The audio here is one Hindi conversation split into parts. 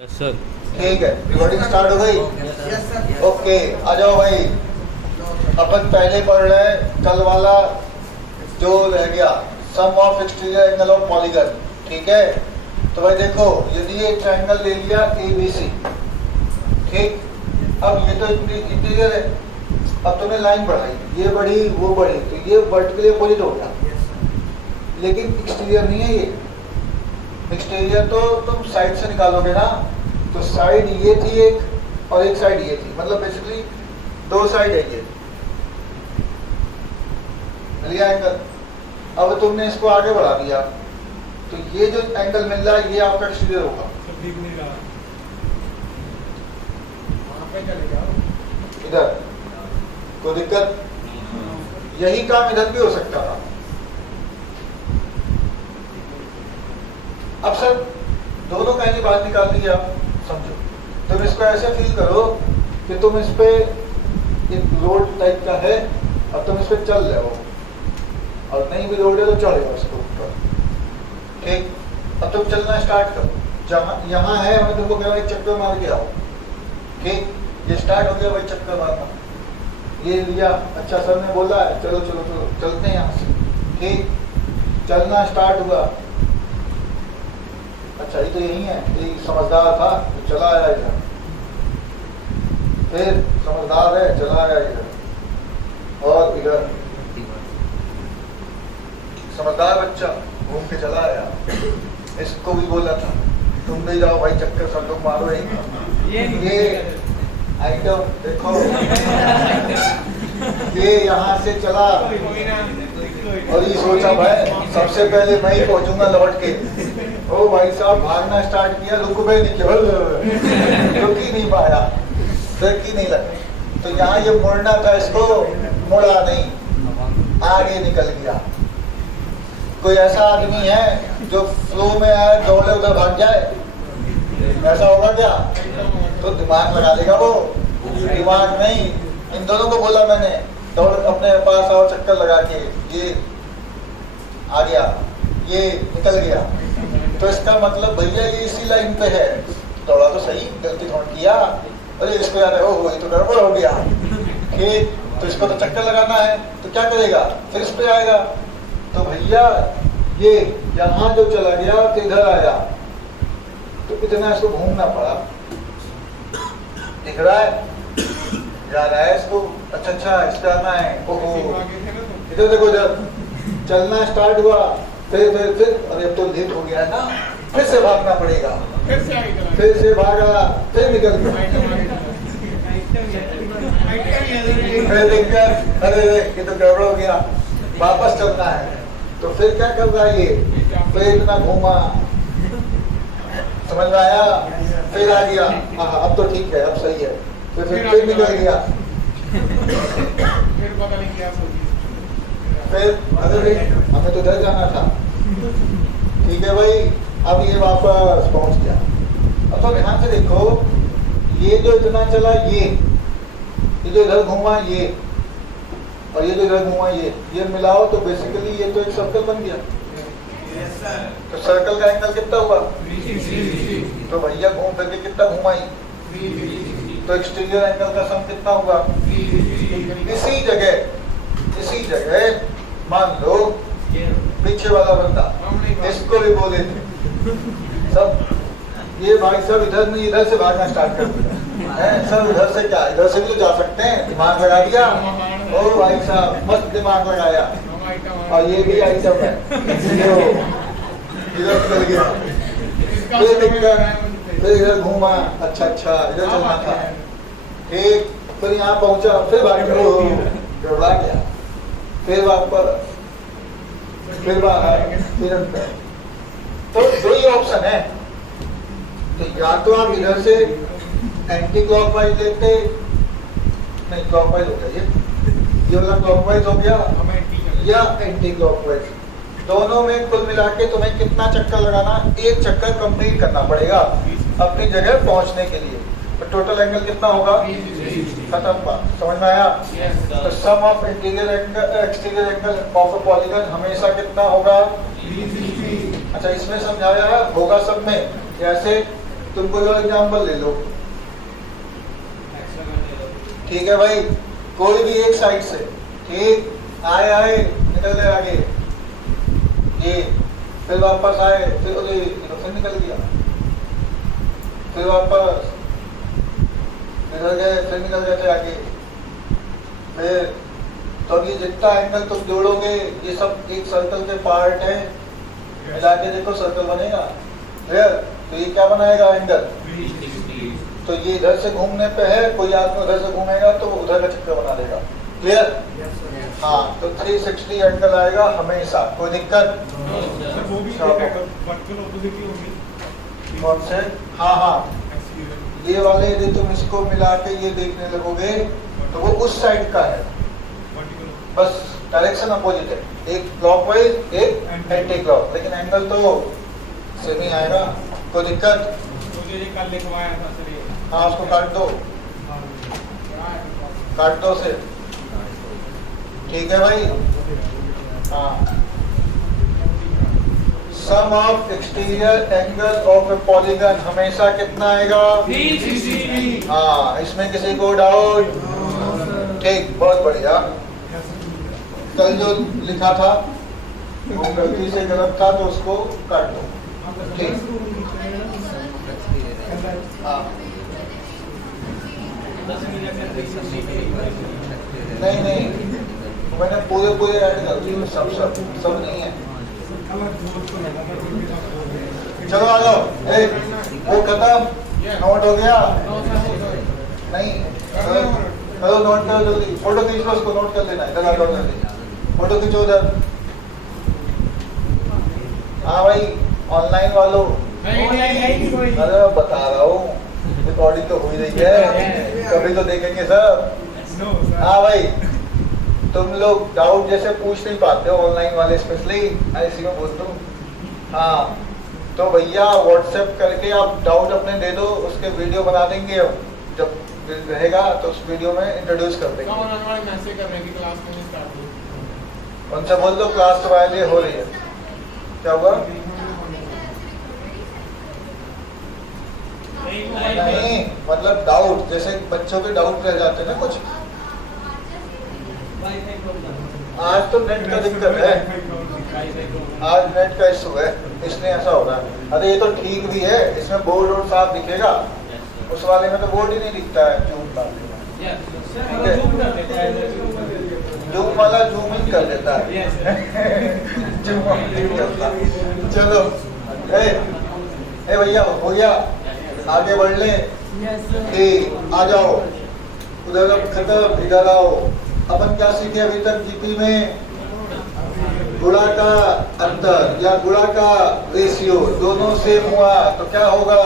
Yes sir. ठीक है, रिकॉर्डिंग स्टार्ट हो गई। ओके, आ जाओ भाई। अपन पहले पढ़ रहे हैं कल वाला जो रह गया, sum of exterior angle of polygon. ठीक है, तो भाई देखो, यदि ये ट्रायंगल ले लिया ABC, ठीक, अब ये तो इंटीरियर है, अब तुमने लाइन बढ़ाई, ये बढ़ी वो बढ़ी, तो ये वर्टिकली अपोजिट हो गया, लेकिन एक्सटीरियर नहीं है ये। एक्सटीरियर तो तुम साइड से निकालोगे ना, तो साइड ये थी एक और एक साइड ये थी, मतलब बेसिकली दो साइड है ये, मिल गया एंगल। अब तुमने इसको आगे बढ़ा दिया, तो ये जो एंगल मिल रहा है ये आपका एक्सटीरियर होगा। इधर कोई दिक्कत? यही काम इधर भी हो सकता था। अब सर दोनों का ही बात निकाल दी आप, समझो। तुम इसको ऐसे फील करो कि तुम इस पे एक लोड टाइप का है, अब तुम इस पे चल रहे हो, और नहीं भी लोड है तो चढ़ेगा इसको ऊपर। ठीक, अब तुम चलना स्टार्ट करो, जहाँ यहाँ है मैं तुमको कह रहा हूँ एक चक्कर मार के आओ। ठीक, ये स्टार्ट हो गया भाई चक्कर मारना, ये लिया, अच्छा सर ने बोला है चलो चलो चलो चलते हैं यहाँ से। ठीक, चलना स्टार्ट हुआ, अच्छा ये तो यही है, ये समझदार था तो चला आया इधर, फिर समझदार है चला आया इधर, और इधर समझदार बच्चा घूम के चला आया। इसको भी बोला था तुम भी जाओ भाई चक्कर सब लोग मारो ये आइटम देखो ये यहाँ से चला, और ये सोचा भाई सबसे पहले मैं ही पहुंचूंगा लौट के। ओ भाई साहब भागना स्टार्ट किया, रुक गए नहीं, केवल रुक ही नहीं पाया, ब्रेक ही नहीं लगा। तो यहाँ ये मुड़ना था, इसको मुड़ा नहीं, आगे निकल गया। कोई ऐसा आदमी है जो फ्लो में आए दौड़े उधर भाग जाए? ऐसा होगा क्या? तो दिमाग लगा लेगा वो, दिमाग नहीं। इन दोनों को बोला मैंने, दौड़ अपने पास आओ चक्कर लगा के, ये आ गया, ये निकल गया, तो इसका मतलब भैया ये इसी लाइन पे है, दौड़ा तो सही, गलती थोड़ा किया, अरे इसको याद है ओह ये तो गड़बड़ हो गया। ठीक, तो इसको तो चक्कर लगाना है, तो क्या करेगा, फिर इस पे आएगा। तो भैया ये यहाँ जो चला गया तो इधर आया, तो इतना इसको घूमना पड़ा। दिख रहा है, याद आया इसको, अच्छा अच्छा इस जाना है, ओहो इधर देखो, इधर चलना स्टार्ट हुआ, फिर अरे अब तो लेट हो गया है ना, फिर से भागना पड़ेगा, फिर से भागा, फिर निकल गया, फिर दिक्कत, अरे ये तो गड़बड़ हो गया, वापस चलना है। तो फिर क्या कर रहा है ये, फिर इतना घूमा, समझ में आया, फिर आ गया, हाँ अब तो ठीक है, अब सही है, फिर निकल गया, फिर अरे हमें तो इधर जाना था। ठीक है भाई, अब ये वापस पहुंच गया। अब तो ध्यान से देखो, ये जो इतना चला ये जो इधर घूमा ये, और ये जो इधर घूमा ये मिलाओ तो बेसिकली ये तो एक सर्कल बन गया। तो सर्कल का एंगल कितना हुआ? तो भैया घूम फिर के कितना घुमाई, तो एक्सटीरियर एंगल का सम कितना हुआ? इसी जगह मान लो पीछे वाला बंदा, इसको भी बोले थे सब, ये भाई सब इधर नहीं इधर से भागना स्टार्ट कर दिया, सब इधर से क्या, इधर से भी तो जा सकते हैं, दिमाग लगा दिया। ओ भाई साहब मस्त दिमाग लगाया, और ये भी आइटम है, इधर चल गया, फिर इधर घूमा, अच्छा इधर चलना था। ठीक, फिर यहाँ पहुंचा, फिर गड़बड़ा गया, फिर वापस, फिर बाहर, फिर अंदर। तो दो ही ऑप्शन है, तो या तो आप इधर से एंटी क्लॉकवाइज लेते, नहीं क्लॉकवाइज हो गया ये वाला क्लॉकवाइज हो गया, या एंटी क्लॉकवाइज, दोनों में कुल मिला के तुम्हें कितना चक्कर लगाना, एक चक्कर कंप्लीट करना पड़ेगा अपनी जगह पहुंचने के लिए। तो टोटल एंगल कितना होगा? खत्म बात, समझ में आया? तो sum of interior angle exterior angle of a polygon हमेशा कितना होगा? अच्छा इसमें समझाया होगा सब में, जैसे तुम कोई और एग्जाम्पल ले लो। ठीक है भाई, कोई भी एक साइड से, ठीक, आए निकल गए आगे, ये फिर वापस आए, फिर निकल गया, फिर वापस निकल गए, फिर निकल गए थे आगे, फिर तो अब ये जितना एंगल तुम जोड़ोगे ये सब एक सर्कल के पार्ट है, मिला के देखो सर्कल बनेगा। क्लियर? तो ये क्या बनाएगा एंगल, तो ये इधर से घूमने पे है, कोई आदमी उधर से घूमेगा तो उधर का चक्कर बना देगा। क्लियर? हाँ, तो 360 एंगल आएगा हमेशा, कोई दिक्कत? कौन से? हाँ, ये वाले यदि तुम इसको मिला के ये देखने लगोगे तो वो उस साइड का है, बस डायरेक्शन अपोजिट है, एक क्लॉकवाइज एक एंटी क्लॉक, लेकिन एंगल तो सेम ही आएगा। कोई दिक्कत? कल लिखवाया था सर ये। हाँ, उसको काट दो से। ठीक है भाई? हाँ, sum of exterior angle of a polygon हमेशा कितना आएगा? 360। हाँ, इसमें किसी को डाउट? ठीक, बहुत बढ़िया। कल जो लिखा था वो गलती से गलत था तो उसको काट दो। ठीक, हाँ, नहीं, मैंने पूरे ऐड कर दिए, सब नहीं है। चलो आ जाओ, वो खत्म, नोट हो गया? नहीं, चलो नोट करो जल्दी, फोटो खींच लो, उसको नोट कर लेना, इधर आ जाओ जल्दी, फोटो खींचो उधर। हाँ भाई, ऑनलाइन वालों, अरे बता रहा हूँ, रिकॉर्डिंग तो हो ही रही है, कभी तो देखेंगे सर। हाँ भाई, तुम लोग डाउट जैसे पूछ नहीं पाते हो ऑनलाइन वाले, स्पेशली इसी में बोलता हूँ। हाँ, तो भैया व्हाट्सएप करके आप डाउट अपने दे दो, उसके वीडियो बना देंगे हम, जब रहेगा तो उस वीडियो में इंट्रोड्यूस कर देंगे। उनसे बोल दो क्लास तुम्हारे लिए हो रही है। क्या हुआ? नहीं, मतलब डाउट, जैसे बच्चों के डाउट रह जाते हैं ना कुछ। आज तो नेट का दिक्कत है, आज नेट का इशू है, इसलिए ऐसा हो रहा है। अरे ये तो ठीक भी है, इसमें बोर्ड और साफ दिखेगा, उस वाले में तो बोर्ड ही नहीं दिखता है। जूम जूम वाला जूम इन कर देता है। चलो ए भैया, हो गया, आगे बढ़ ले। आ जाओ, उधर खत्म, इधर आओ। अपन क्या सीखे अभी तक जीपी में? गुणा का अंतर या गुणा का रेशियो, दोनों सेम हुआ तो क्या होगा?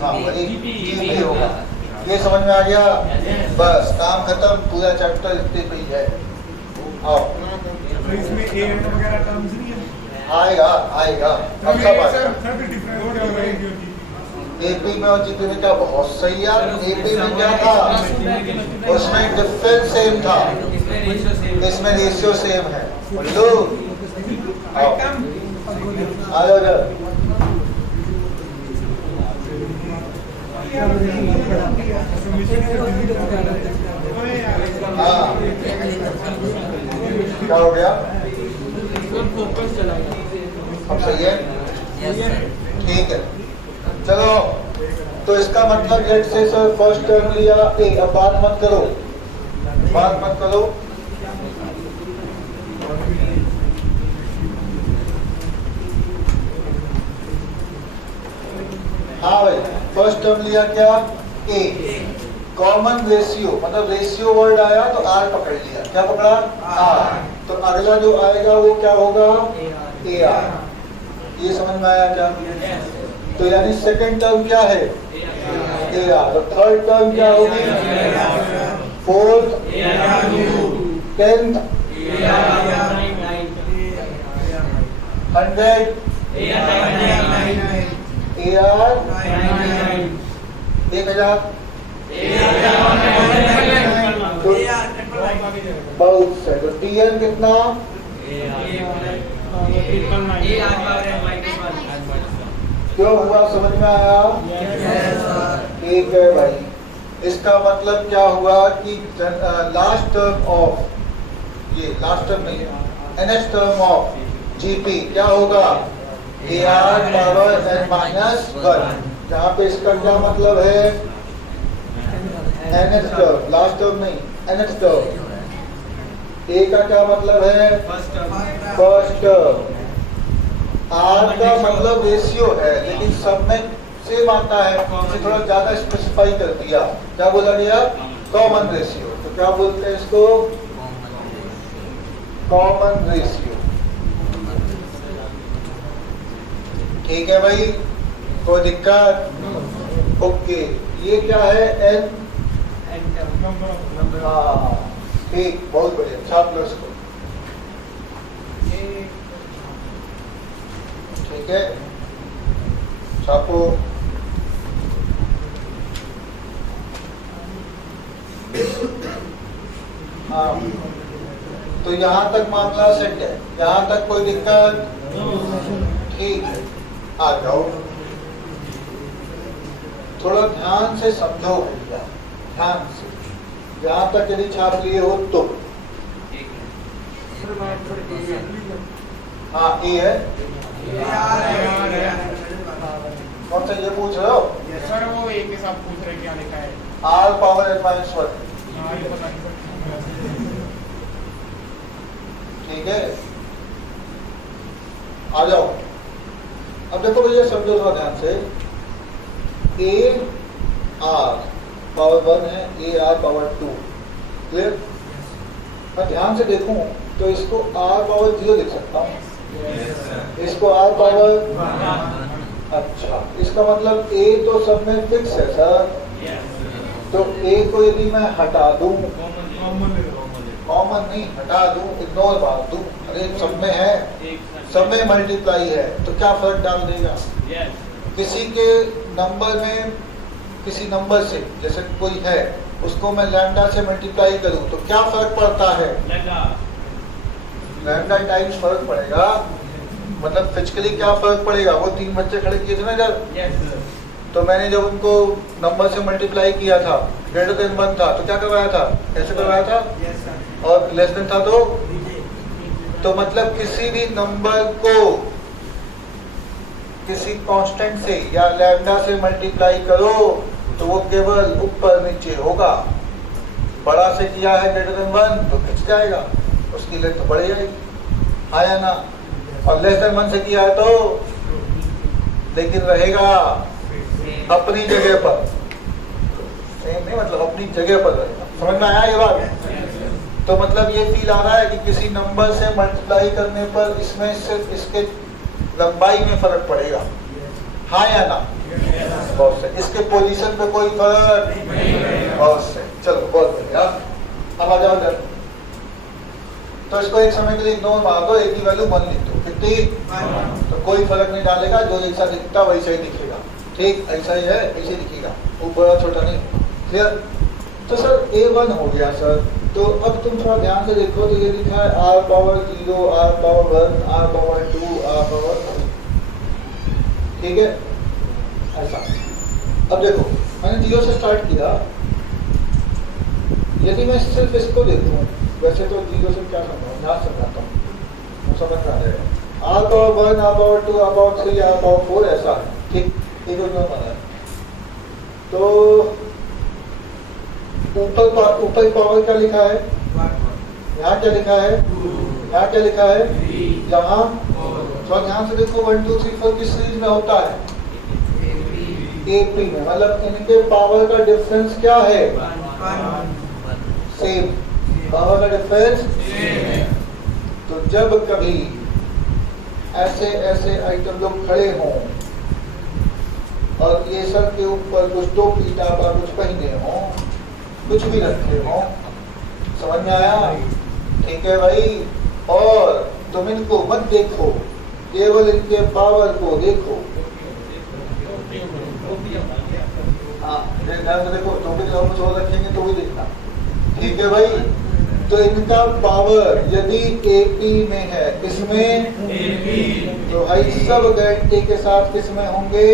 हाँ, वही जीपी होगा। ये समझ में आ गया? बस काम खत्म, पूरा चैप्टर इतने पे ही है। आओ, इसमें ए वगैरह टर्म्स नहीं है? आएगा, अब सब आएगा। एपी में और जीपी में क्या बहुत सही यार। एपी में क्या था? उसमें डिफरेंस सेम था, इसमें रेशियो सेम है। लो आओ, आ जाओ इधर। हाँ, क्या हो गया? अब सही है, ठीक है। चलो, तो इसका मतलब let's say sir first term लिया ए। अब बात मत करो। हाँ भाई, फर्स्ट टर्म लिया क्या? ए। कॉमन रेशियो, मतलब रेशियो वर्ड आया तो आर पकड़ लिया। क्या पकड़ा? आर। तो अगला जो आएगा वो क्या होगा? A R. ये समझ में आया क्या? तो यानी सेकंड टर्म क्या है? A R. तो थर्ड टर्म क्या होगी? Fourth, 10th, 100, A R 1000। बहुत से। तो टीएल कितना? क्यों हुआ, समझ में आया? ठीक है भाई। इसका मतलब क्या हुआ कि लास्ट टर्म ऑफ, ये लास्ट टर्म नहीं है, nth टर्म ऑफ जीपी क्या होगा, AR पावर n माइनस 1। जहाँ पे इसका क्या मतलब है, nth टर्म, लास्ट टर्म नहीं, nth टर्म। A का क्या मतलब है, फर्स्ट टर्म। R का मतलब रेशियो है, लेकिन सब में सेम आता है, इसे थोड़ा ज्यादा स्पेसिफाई कर दिया। क्या बोला गया, कॉमन रेशियो। तो क्या बोलते हैं इसको, कॉमन रेशियो। ठीक है भाई, कोई दिक्कत? ओके, ये क्या है, n। हाँ ठीक, बहुत बढ़िया, छाप लो इसको। ठीक है, छापो। हाँ, तो यहाँ तक मामला सेट है, यहाँ तक कोई दिक्कत? ठीक है, आ जाओ। थोड़ा ध्यान से समझो भैया, ध्यान से। यहाँ तक यदि छाप लिए हो तो हाँ, ए है। कौन सा ये पूछ रहे हो? सर वो एक के साथ पूछ रहे क्या लिखा है, R पावर n माइनस 1। ठीक है, आ जाओ। अब देखो भैया, समझो थोड़ा ध्यान से। AR पावर 1 है, AR पावर 2, क्लियर? मैं ध्यान से देखूं तो इसको R पावर 0 लिख सकता हूँ, इसको R पावर, अच्छा, इसका मतलब A तो सब में फिक्स है सर। तो A को यदि मैं हटा दूं, कॉमन नहीं, हटा दूं, इग्नोर मार दूं, अरे सब में है, सब में मल्टीप्लाई है, तो क्या फर्क डाल देगा? किसी के नंबर में, किसी नंबर से, जैसे कोई है, उसको मैं लैम्डा से मल्टीप्लाई करूं तो क्या फर्क पड़ता है? लैम्डा टाइम्स फर्क पड़ेगा। मतलब फिजिकली क्या फर्क पड़ेगा? वो 3 बच्चे खड़े किए थे ना जब, तो मैंने जब उनको नंबर से मल्टीप्लाई किया था, ग्रेटर देन 1 था, तो क्या करवाया था? ऐसे करवाया था। और लेस देन था तो मतलब किसी भी नंबर को किसी कांस्टेंट से या लैम्डा से मल्टीप्लाई करो तो वो केवल ऊपर नीचे होगा। बड़ा से किया है ग्रेटर देन 1 तो खिंच जाएगा, उसकी लेंथ तो बढ़ जाएगी, आया ना। और लेस देन 1 से किया है तो लेकिन रहेगा अपनी जगह पर, सेम नहीं, मतलब अपनी जगह पर रहेगा। समझ में आया ये बात? तो मतलब ये फील आ रहा है कि किसी नंबर से मल्टीप्लाई करने पर इसमें सिर्फ इसके लंबाई में फर्क पड़ेगा, हाँ या ना? बहुत से। इसके पोजीशन पे कोई फर्क नहीं, बहुत से। चलो बहुत बढ़िया, अब आ जाओ इधर। तो इसको एक समय के लिए इग्नोर मार दो, एक की वैल्यू 1 लिख दो, कितनी? तो कोई फर्क नहीं डालेगा, जो जैसा दिखता वैसा ही दिखेगा। ठीक, ऐसा ही है, ऐसे दिखेगा, वो बड़ा छोटा नहीं। क्लियर? तो सर A1 हो गया सर। तो अब तुम थोड़ा ध्यान से देखो, तो ये लिखा है R power 0, R power 1, R power 2, R power 3। ठीक है, ऐसा। अब देखो, मैंने 0 से स्टार्ट किया, यदि मैं सिर्फ इसको देखूं, वैसे तो 0 से क्या समझाऊं, यहाँ समझाता हूँ, वो समझ में आ जाएगा। R power 1, R power 2, R power 3, R power 4 ऐसा है। ठीक, ये जो बना है। तो ऊपर पावर क्या लिखा है? यहाँ क्या लिखा है? यहाँ क्या लिखा है? यहाँ थोड़ा ध्यान से देखो, 1 2 3 4 किस सीरीज में होता है? AP में। मतलब इनके पावर का डिफरेंस क्या है? सेम। पावर का डिफरेंस सेम। तो जब कभी ऐसे ऐसे आइटम लोग खड़े हों और ये सर के ऊपर कुछ टोपी टापा कुछ पहने हों, कुछ भी रखे हों, समझ में आया? ठीक है भाई। और तुम इनको मत देखो, केवल इनके पावर को देखो। हाँ, ध्यान से देखो, टोपी छोड़ रखेंगे तो भी देखना। ठीक है भाई। तो इनका पावर यदि AP में है, किसमें? तो भाई सब गारंटी के साथ किसमें होंगे?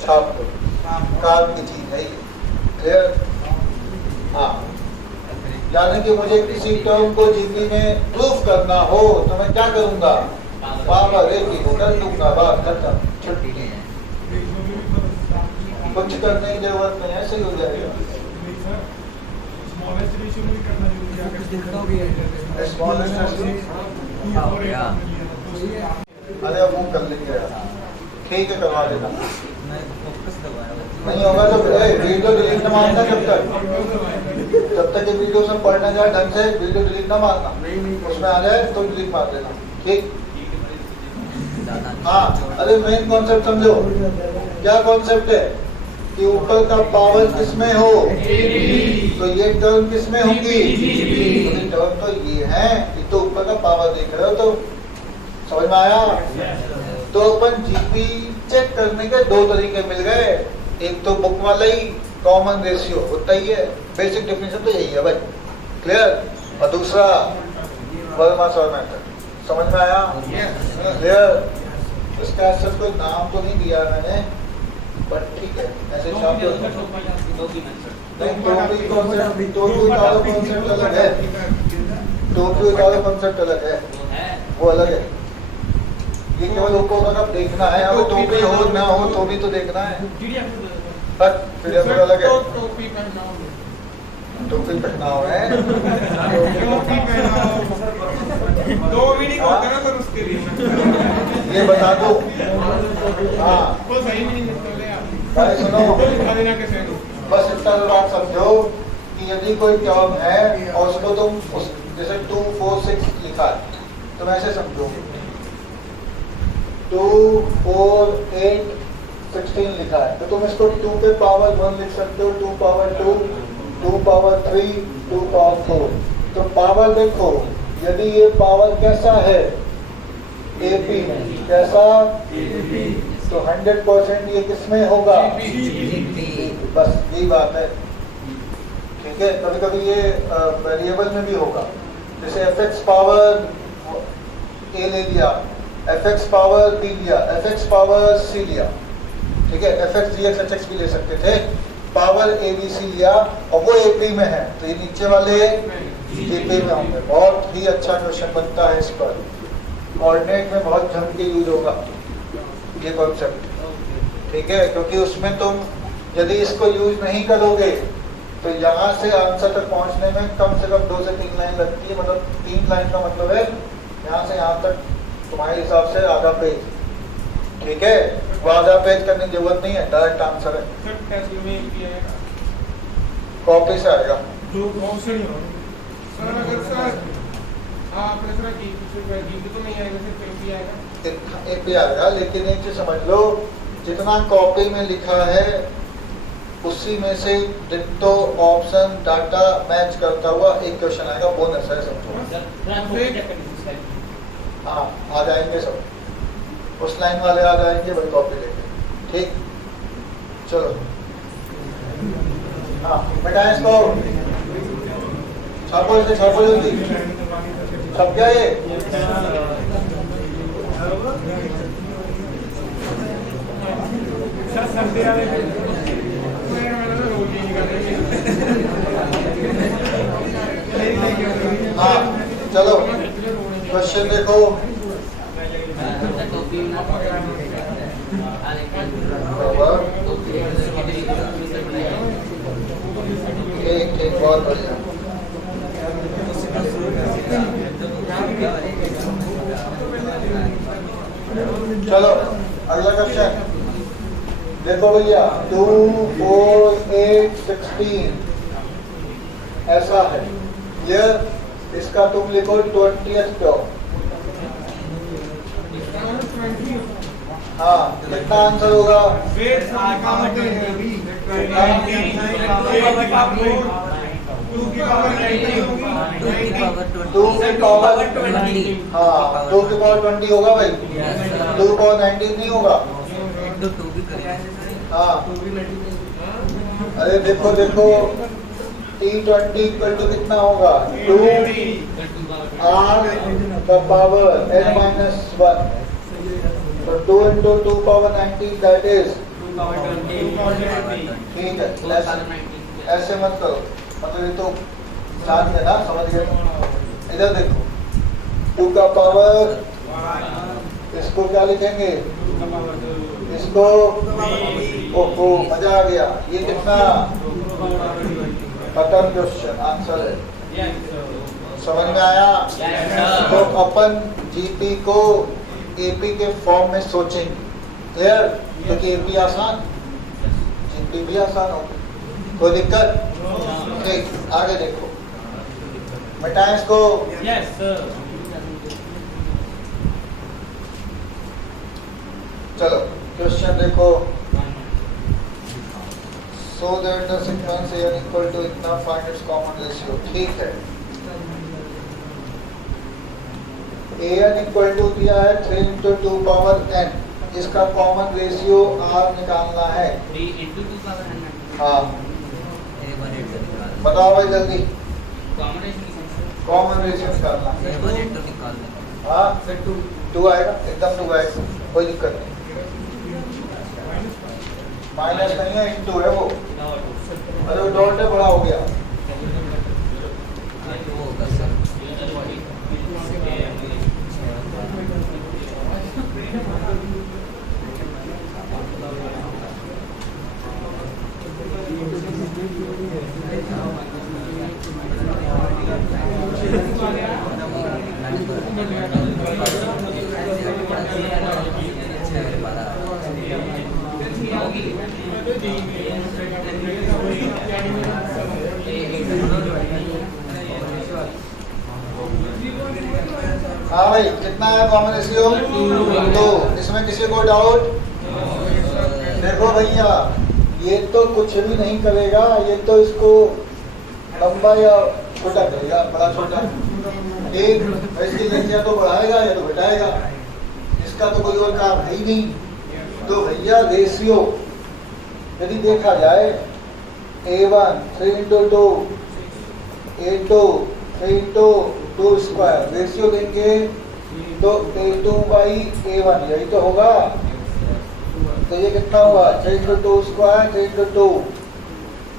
छाप दो, काम की चीज है। क्लियर? हाँ, यानी कि मुझे किसी टर्म को जीपी में प्रूफ करना हो तो मैं क्या करूंगा? पावर AP को कर दूंगा, बात खत्म, छुट्टी। कुछ करने की जरूरत नहीं, ऐसे ही हो जाएगा। अरे अब वो कर लेंगे यार, ठीक है करवा देना। नहीं होगा तो वीडियो डिलीट न मारना जब तक ये वीडियो सब पढ़ना जाए ढंग से, वीडियो डिलीट न मारना, उसमें आ जाए तो डिलीट मार देना, ठीक? हाँ, अरे मेन कॉन्सेप्ट समझो। क्या कॉन्सेप्ट है कि ऊपर का पावर किसमें हो, तो ये टर्म किसमें होगी? टर्म तो ये है, ये तो ऊपर का पावर देख रहे हो, तो समझ में आया? तो अपन जीपी चेक करने के दो तरीके मिल गए। एक तो बुक वाला ही कॉमन रेशियो होता ही है, बेसिक डेफिनेशन तो यही है भाई, क्लियर? और दूसरा वर्मास और मेथड, समझ में आया? क्लियर? इसका ऐसा कोई नाम तो नहीं दिया मैंने, बट ठीक है, ऐसे छाप दो। कॉन्सेप्ट अलग है, कॉन्सेप्ट अलग है, वो अलग है। ये केवल ऊपर का देखना है, अब टोपी हो ना हो तो भी तो देखना है, बट पीडीएफ अलग है। टोपी पहना हुआ है, दो मीनिंग होता है ना पर उसके लिए ये बता दो। हाँ, वो सही मीनिंग है भाई सुनो, कैसे? बस इतना तो बात समझो कि यदि कोई टर्म है और उसको तुम जैसे 2, 4, 6 लिखा है, तुम ऐसे समझो 2, 4, 8, 16 लिखा है, तो तुम इसको 2 पे पावर 1 लिख सकते हो, 2 पावर 2, 2 पावर 3, 2 पावर 4। तो पावर देखो, यदि ये पावर कैसा है? AP में। कैसा? तो 100% ये किसमें होगा? बस यही बात है, ठीक है? कभी कभी ये वेरिएबल में भी होगा, जैसे fx पावर A ले लिया, fx पावर B लिया, fx पावर C लिया, ठीक है? fx dx hx भी ले सकते थे, पावर ABC लिया और वो AP में है, तो ये नीचे वाले AP में होंगे। बहुत ही अच्छा क्वेश्चन बनता है इस पर, कोऑर्डिनेट में बहुत जम के यूज होगा ये कॉन्सेप्ट, ठीक है? क्योंकि उसमें तुम यदि इसको यूज नहीं करोगे तो यहाँ से आंसर तक पहुँचने में कम से कम 2 से 3 लाइन लगती है। मतलब 3 लाइन का मतलब है यहाँ से यहाँ तक तुम्हारे हिसाब से आधा पेज, ठीक है? वो आधा पेज करने की जरूरत नहीं है, डायरेक्ट आंसर है, कॉपी से आएगा। एक भी आएगा, लेकिन एक चीज समझ लो, जितना कॉपी में लिखा है उसी में से डिट्टो ऑप्शन डाटा मैच करता हुआ एक क्वेश्चन आएगा, बोनस है, समझो। हाँ, आ जाएंगे सब, उस लाइन वाले आ जाएंगे, वही कॉपी लेके, ठीक? चलो, हाँ बेटा इसको छापो, इसे छापो जल्दी, छप गया ये? हाँ चलो, क्वेश्चन देखो। ठीक ठीक, बहुत बढ़िया। चलो अगला क्वेश्चन देखो भैया, 2, 4, 8, 16 ऐसा है। यह इसका तुम लिखो 20th टर्म। हाँ, कितना आंसर होगा? 2 की पावर 20। हाँ, 2 की पावर 20 होगा भाई, 2 की पावर 19 नहीं होगा। हाँ, अरे देखो देखो, T20 इक्वल टू कितना होगा 2 R का पावर n माइनस 1, तो 2 into 2 power 90 that is ठीक है। ऐसे मत करो, मतलब ये तो जान है ना, समझ गए। इधर देखो 2 का पावर, इसको क्या लिखेंगे, इसको ओहो मजा आ गया। ये कितना खत्म क्वेश्चन आंसर है, समझ में आया। तो अपन जीपी को एपी के फॉर्म में सोचेंगे, क्लियर, क्योंकि एपी आसान, जीपी भी आसान हो, कोई दिक्कत ठीक। आगे देखो, मिटाएं इसको। चलो क्वेश्चन देखो। So that the sequence n equal to इतना find its common ratio, ठीक है। an इक्वल टू दिया है 3 into 2 power n, इसका कॉमन रेशियो r निकालना है। 3 into 2 power n। हाँ बताओ भाई जल्दी, कॉमन रेशियो निकालना है। हाँ 2 आएगा, एकदम 2 आएगा, कोई दिक्कत नहीं, माइनस नहीं है, इंटू है वो, अरे डॉट है, बड़ा हो गया। हाँ भाई कितना है कॉमन रेशियो 2, इसमें किसी को डाउट? देखो भैया ये तो कुछ भी नहीं करेगा, ये तो इसको लंबा या छोटा करेगा, बड़ा छोटा, एक इसकी संख्या तो बढ़ाएगा या तो घटाएगा, इसका तो कोई और काम है ही नहीं। तो भैया रेशियो यदि देखा जाए A1 3 into 2 A2 3 into 2 square, ratio देंगे तो A2 by A1, यही तो होगा। तो ये कितना हुआ 3 into 2 स्क्वायर 3 into 2,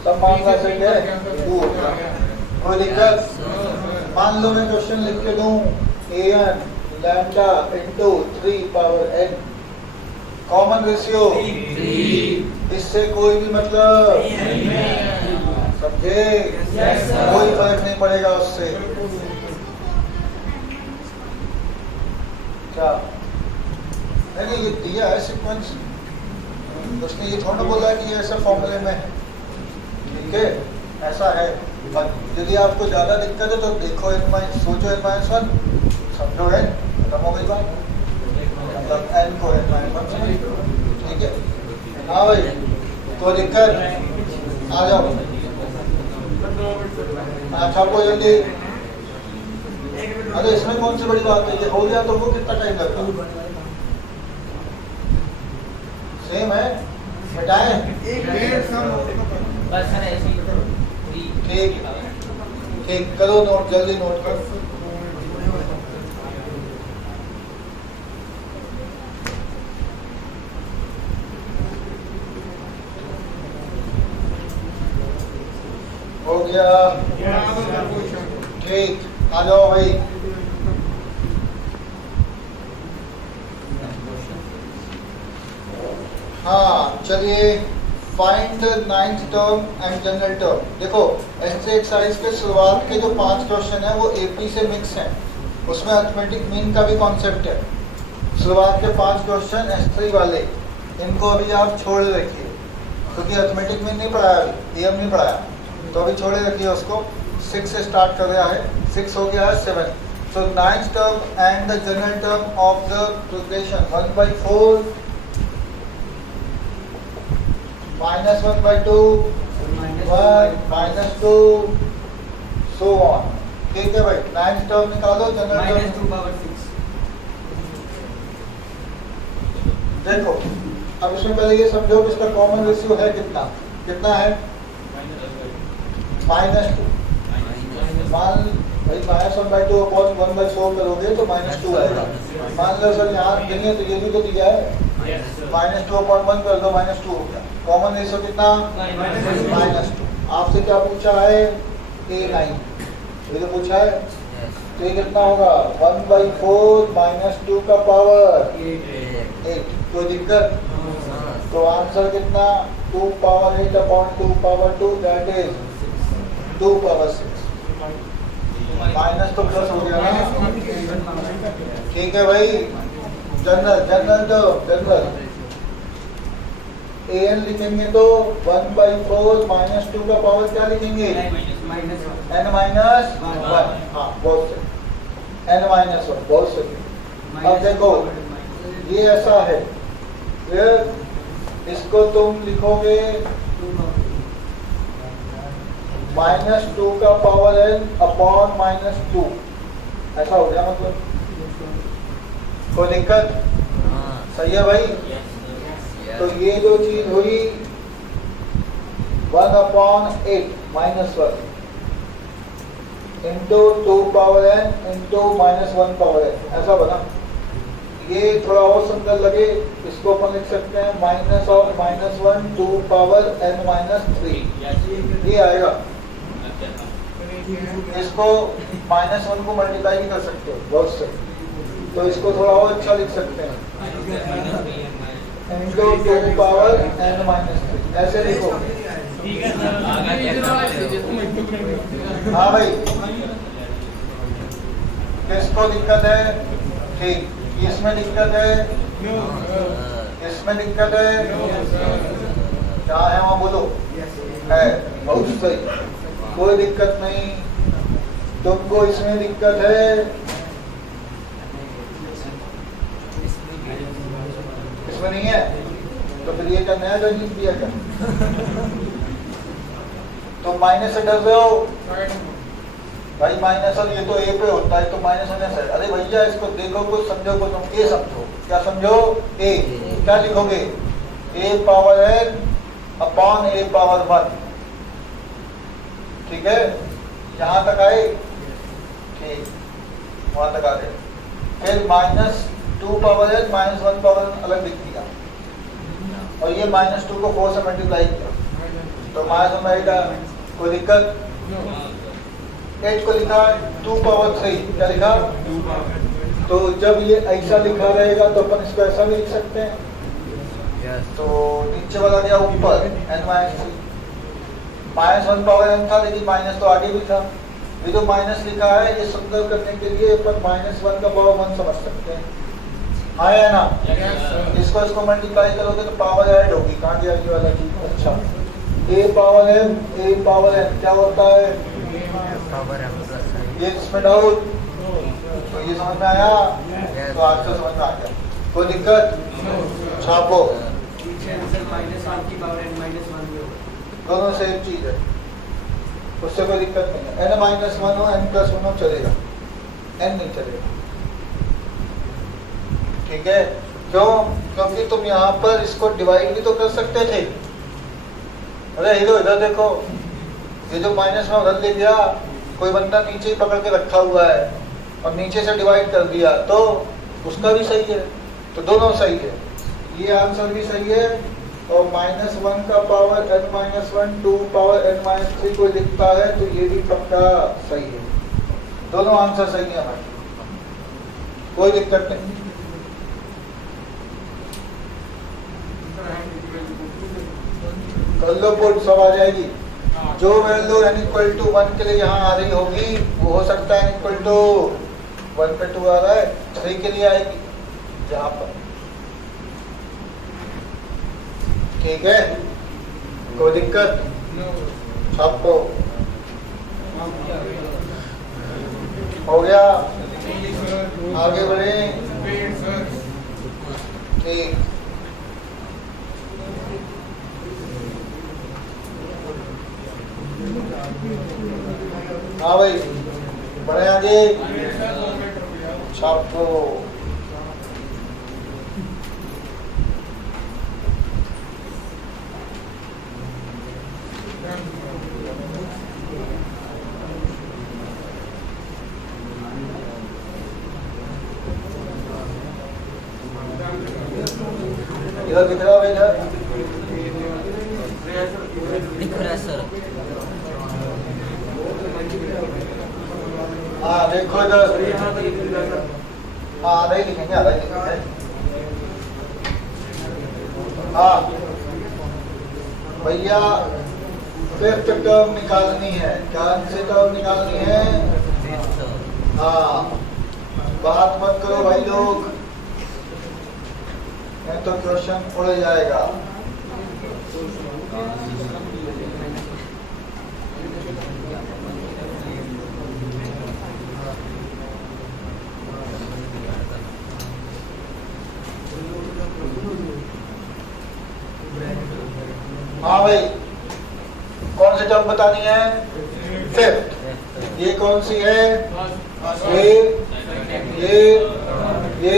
सब मामला सही है, 2 होगा, कोई दिक्कत? मान लो मैं क्वेश्चन लिख के दूं an lambda into 3 power n, common ratio 3, इससे कोई भी मतलब समझे, कोई फर्क नहीं पड़ेगा उससे। क्या नहीं ये दिया है सीक्वेंस, उसने ये थोड़ा बोला है कि ये ऐसा फॉर्मूले में है, ठीक है, ऐसा है। यदि आपको ज्यादा दिक्कत है तो देखो सोचो n-1, समझो n, खत्म हो गई बात, मतलब n को n-1 समझो, ठीक है। हाँ भाई कोई दिक्कत, आ जाओ, छापो जल्दी। अरे इसमें कौन सी बड़ी बात है, ये हो गया तो वो कितना टाइम लगता, सेम है, मिटाएं ठीक ठीक, करो नोट, जल्दी नोट कर। हो गया ठीक, आ जाओ भाई। हाँ चलिए, find ninth term and general term. देखो ऐसे एक्सरसाइज के शुरुआत के जो 5 क्वेश्चन है वो एपी से मिक्स हैं, उसमें अरिथमेटिक मीन का भी कॉन्सेप्ट है। शुरुआत के 5 क्वेश्चन S3 वाले, इनको अभी आप छोड़ रखिए, क्योंकि अरिथमेटिक मीन नहीं पढ़ाया, अभी EM नहीं पढ़ाया, तो अभी छोड़े रखिए उसको। 6 से स्टार्ट कर रहा है, 6 हो गया है 7। So ninth term and the general term of the progression 1/4 -1/2 1 -2 so on, ठीक है भाई। नाइन्थ टर्म निकालो, जनरल टर्म -2 power 6। देखो अब इसमें पहले ये समझो कि इसका कॉमन रेशियो है कितना, कितना है -2 मान भाई -1/2 अपॉन 1/4 करोगे तो -2 आएगा। मान लो सर यहाँ नहीं है तो ये भी तो दिया है, -2 अपॉन 1 कर दो, -2 हो गया। कॉमन रेशियो कितना? -2। आपसे क्या पूछा है? A9 ये तो पूछा है, तो ये कितना होगा? 1/4 -2 का पावर 8। कोई दिक्कत? तो आंसर कितना? 2 power 8 upon 2 power 2 that is 2 power 6। Minus तो प्लस हो गया ना, ठीक है भाई। जनरल तो जनरल an लिखेंगे तो 1/4 -2 का पावर क्या लिखेंगे? n -1। हाँ बहुत सही, n -1 बहुत सही। अब देखो ये ऐसा है, फिर इसको तुम लिखोगे -2 का पावर n अपॉन -2, ऐसा हो गया मतलब। कोई दिक्कत? सही है भाई। तो ये जो चीज हुई 1/8 -1 into 2 power n into -1 power n, ऐसा बना। ये थोड़ा और सुंदर लगे, इसको अपन लिख सकते हैं -(-1) 2 पावर n -3, ये आएगा। इसको -1 को मल्टीप्लाई भी कर सकते हो, बहुत सही। तो इसको थोड़ा और अच्छा लिख सकते हैं इंटू 2 पावर n -3, ऐसे लिखो। हाँ भाई, किसको दिक्कत है? ठीक, इसमें दिक्कत है, इसमें दिक्कत है, क्या है वहाँ बोलो? है, बहुत सही, कोई दिक्कत नहीं। तुमको इसमें दिक्कत है, इसमें नहीं है, तो फिर ये क्या नया लिख दिया क्या? तो माइनस से डर रहे हो भाई? माइनस और ये तो ए पे होता है, तो माइनस होने से अरे भैया इसको देखो, कुछ समझो, कुछ ए समझो। क्या समझो? ए। क्या लिखोगे? a power n upon a power 1, ठीक है? यहाँ तक आए? ठीक, वहां तक आ गए। फिर -2 पावर n -1 पावर n अलग लिख दिया, और ये -2 को 4 से मल्टीप्लाई किया, तो -8। कोई दिक्कत? 8 को लिखा 2 पावर 3, क्या लिखा? तो जब ये ऐसा लिखा रहेगा तो अपन इसको ऐसा भी लिख सकते हैं। तो नीचे वाला गया ऊपर n -3, -1 पावर n था, लेकिन माइनस तो आगे भी था। ये जो माइनस लिखा है, ये सुंदर करने के लिए अपन -1 का पावर 1 समझ सकते हैं। हाँ या ना? इसको मल्टीप्लाई करोगे तो पावर ऐड होगी। कहाँ गया ये वाला चीज? अच्छा, a पावर m क्या होता है? ये इसमें डाउट? तो ये समझ में आया? तो आज तो समझ में आ गया। कोई दिक्कत? छापो, दोनों सेम चीज है, उससे कोई दिक्कत नहीं है। n -1 हो n +1 हो चलेगा, n नहीं चलेगा, ठीक है? क्यों? क्योंकि तुम यहाँ पर इसको डिवाइड भी तो कर सकते थे। अरे हीरो इधर देखो, ये जो माइनस में उधर ले गया, कोई बंदा नीचे ही पकड़ के रखा हुआ है और नीचे से डिवाइड कर दिया, तो उसका भी सही है। तो दोनों सही है, ये आंसर भी सही है। और -1 का पावर n -1 2 पावर n -3 कोई लिखता है तो ये भी पक्का सही है। दोनों आंसर सही है हमारे, कोई दिक्कत नहीं। कर लो पुट, सब आ जाएगी। जो वैल्यू n = 1 के लिए यहाँ आ रही होगी, वो हो सकता है n = 1 पे 2 आ रहा है, 3 के लिए आएगी जहाँ पर, ठीक है? कोई दिक्कत? छापो, हो गया? आगे बढ़े, ठीक। हाँ भाई, बढ़े आगे, छापो। इधर दिख रहा है इधर? दिख रहा है सर। हाँ देखो इधर। हाँ आधा ही लिखेंगे, आधा ही लिखेंगे। हाँ भैया फिफ्थ टर्म निकालनी है। कौन सी टर्म निकालनी है? हाँ बात मत करो भाई लोग, नहीं तो क्वेश्चन उड़ जाएगा। हाँ भाई कौन सी टर्म बतानी है? फिफ्थ। ये कौन सी है? ये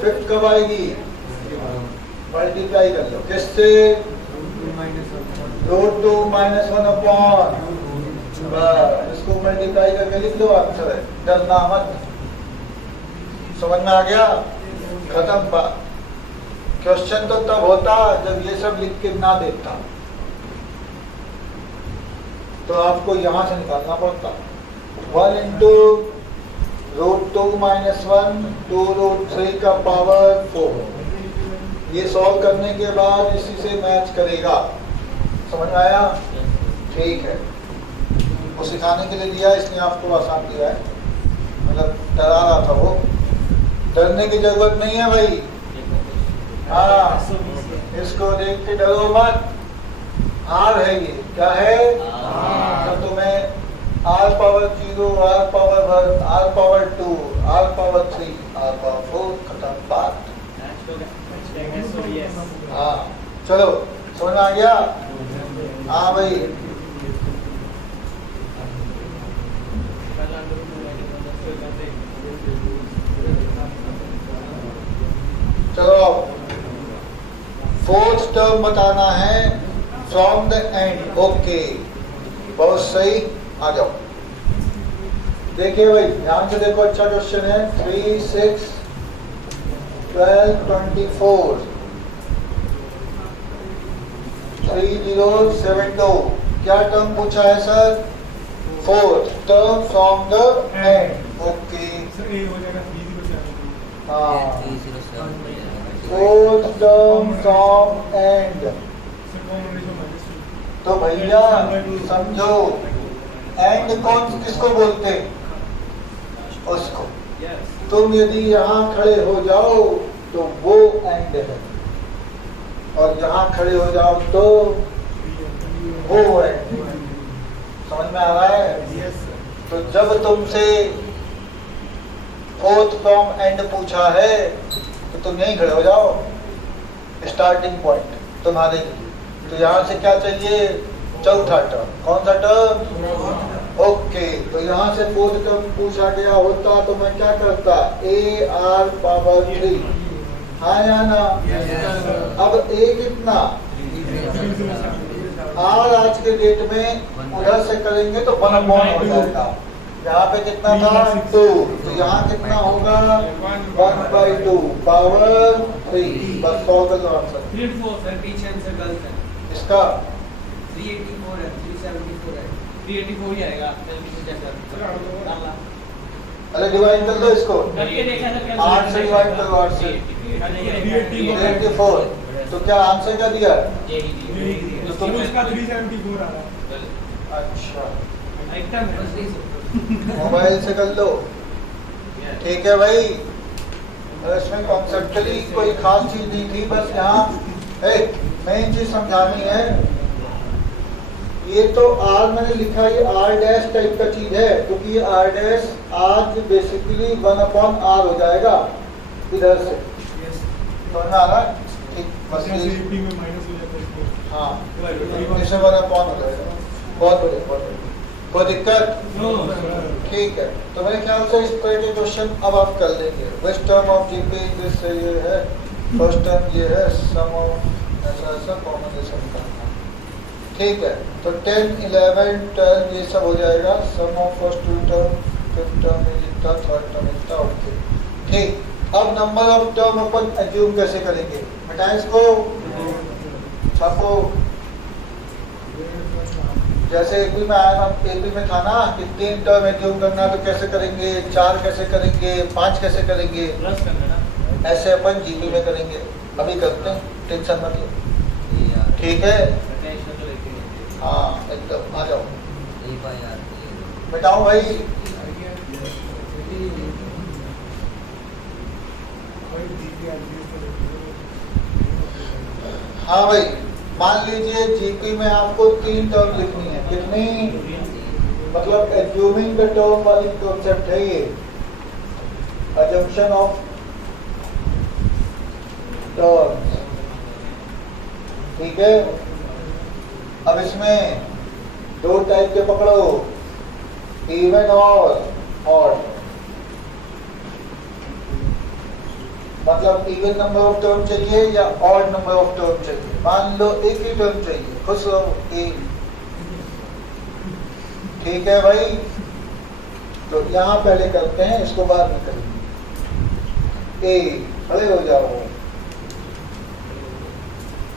फिफ्थ कब आएगी? मल्टीप्लाई कर लो किससे? रूट 2 माइनस 1 अपॉन, इसको मल्टीप्लाई करके लिख लो, आंसर है। डरना मत, समझ में आ गया? खत्म बात। क्वेश्चन तो तब होता जब ये सब लिख के ना देता, तो आपको यहां से निकालना पड़ता। 1 इंटू रूट 2 माइनस 1 2 रूट 3 का पावर 4। ये सॉल्व करने के बाद इसी से मैच करेगा। समझ में आया? ठीक है, वो सिखाने के लिए दिया, इसने आपको आसान दिया है, मतलब डरा रहा था वो। डरने की जरूरत नहीं है भाई। हाँ इसको देख के डरो मत। आर है, ये क्या है? तो तुम्हें R power 0, R power 1, R power 2, R power 3, R power 4, खत्म बात। हाँ चलो समझ में आ गया? हाँ भाई चलो फोर्थ टर्म बताना है फ्रॉम द एंड। ओके बहुत सही, आ जाओ। देखिए भाई ध्यान से देखो, अच्छा क्वेश्चन है। 3, 6, 12, 24, 3, 0, 7, 2। क्या टर्म पूछा है sir? Fourth term from the end. Okay हाँ, फोर्थ टर्म फ्रॉम एंड। तो भैया समझो, एंड कौन किसको बोलते हैं? उसको। तुम यदि यहाँ खड़े हो जाओ तो वो एंड है, और यहाँ खड़े हो जाओ तो वो एंड है। समझ में आ रहा है? तो जब तुमसे फोर्थ फ्रॉम एंड पूछा है तो तुम यहीं खड़े हो जाओ, स्टार्टिंग पॉइंट तुम्हारे लिए। तो यहाँ से क्या चाहिए? चौथा टर्म। कौन सा टर्म? ओके, तो यहाँ से फोर्थ टर्म पूछा गया होता तो मैं क्या करता? ए आर पावर 3। हाँ या ना? अब ए कितना? आर आज के डेट में उधर से करेंगे तो 1 अपॉन हो जाएगा। यहाँ पे कितना था? 2। तो यहाँ कितना होगा? 1/2 पावर 3। बस सॉल्व कर लो आंसर। इसका 384 है, 374 है, 384 ही आएगा। अरे डिवाइड कर लो इसको, करके देखा था 8 से डिवाइड करो, 8 से 384। तो क्या आंसर क्या दिया? तो तुम उसका 374 आ रहा। अच्छा एकदम मोबाइल से कर लो, ठीक है भाई। इसमें कॉन्सेप्चुअली कोई खास चीज नहीं थी, बस यहाँ एक मेन चीज समझानी है। ये तो आर मैंने लिखा, ये आर डैश टाइप का चीज है, क्योंकि ये आर डैश आज बेसिकली 1 अपॉन आर हो जाएगा इधर से। समझ में आ रहा है? ठीक, बस ये हाँ इसे 1 अपॉन हो जाएगा। बहुत बढ़िया, बहुत बढ़िया, कोई दिक्कत? ठीक है, तो मेरे ख्याल से इस तरह के क्वेश्चन अब आप कर लेंगे। फर्स्ट टर्म ऑफ जीपी जैसे ये है, फर्स्ट टर्म ये है, सम ऑफ ऐसा कॉम्बिनेशन करना। ठीक है, तो 10, 11, 12 ये सब हो जाएगा। Sum of first two term, fifth term ये जितना, थर्ड टर्म इतना। ओके ठीक, अब नंबर ऑफ टर्म अपन एज्यूम कैसे करेंगे? मिटाएं इसको, छापो। जैसे एपी में आया, एपी में था ना कि 3 टर्म एज्यूम करना, तो कैसे करेंगे? 4 कैसे करेंगे? 5 कैसे करेंगे? प्लस करना ना, ऐसे अपन जीपी में करेंगे। अभी करते हैं, टेंशन मत लो, ठीक है? हाँ एकदम, आ जाओ, मिटाओ भाई। हाँ भाई, मान लीजिए जीपी में आपको 3 टर्म लिखनी है। कितनी? मतलब एज्यूमिंग द टर्म वाली कॉन्सेप्ट है ये, अजम्पशन ऑफ टर्म्स, ठीक है? अब इसमें 2 टाइप के पकड़ो, इवन और ऑड। मतलब इवन नंबर ऑफ टर्म चाहिए या ऑड नंबर ऑफ टर्म चाहिए? मान लो एक ही टर्म चाहिए, खुश रहो, एक, ठीक है भाई? तो यहां पहले करते हैं, इसको बाद में करेंगे। ए, खड़े हो जाओ।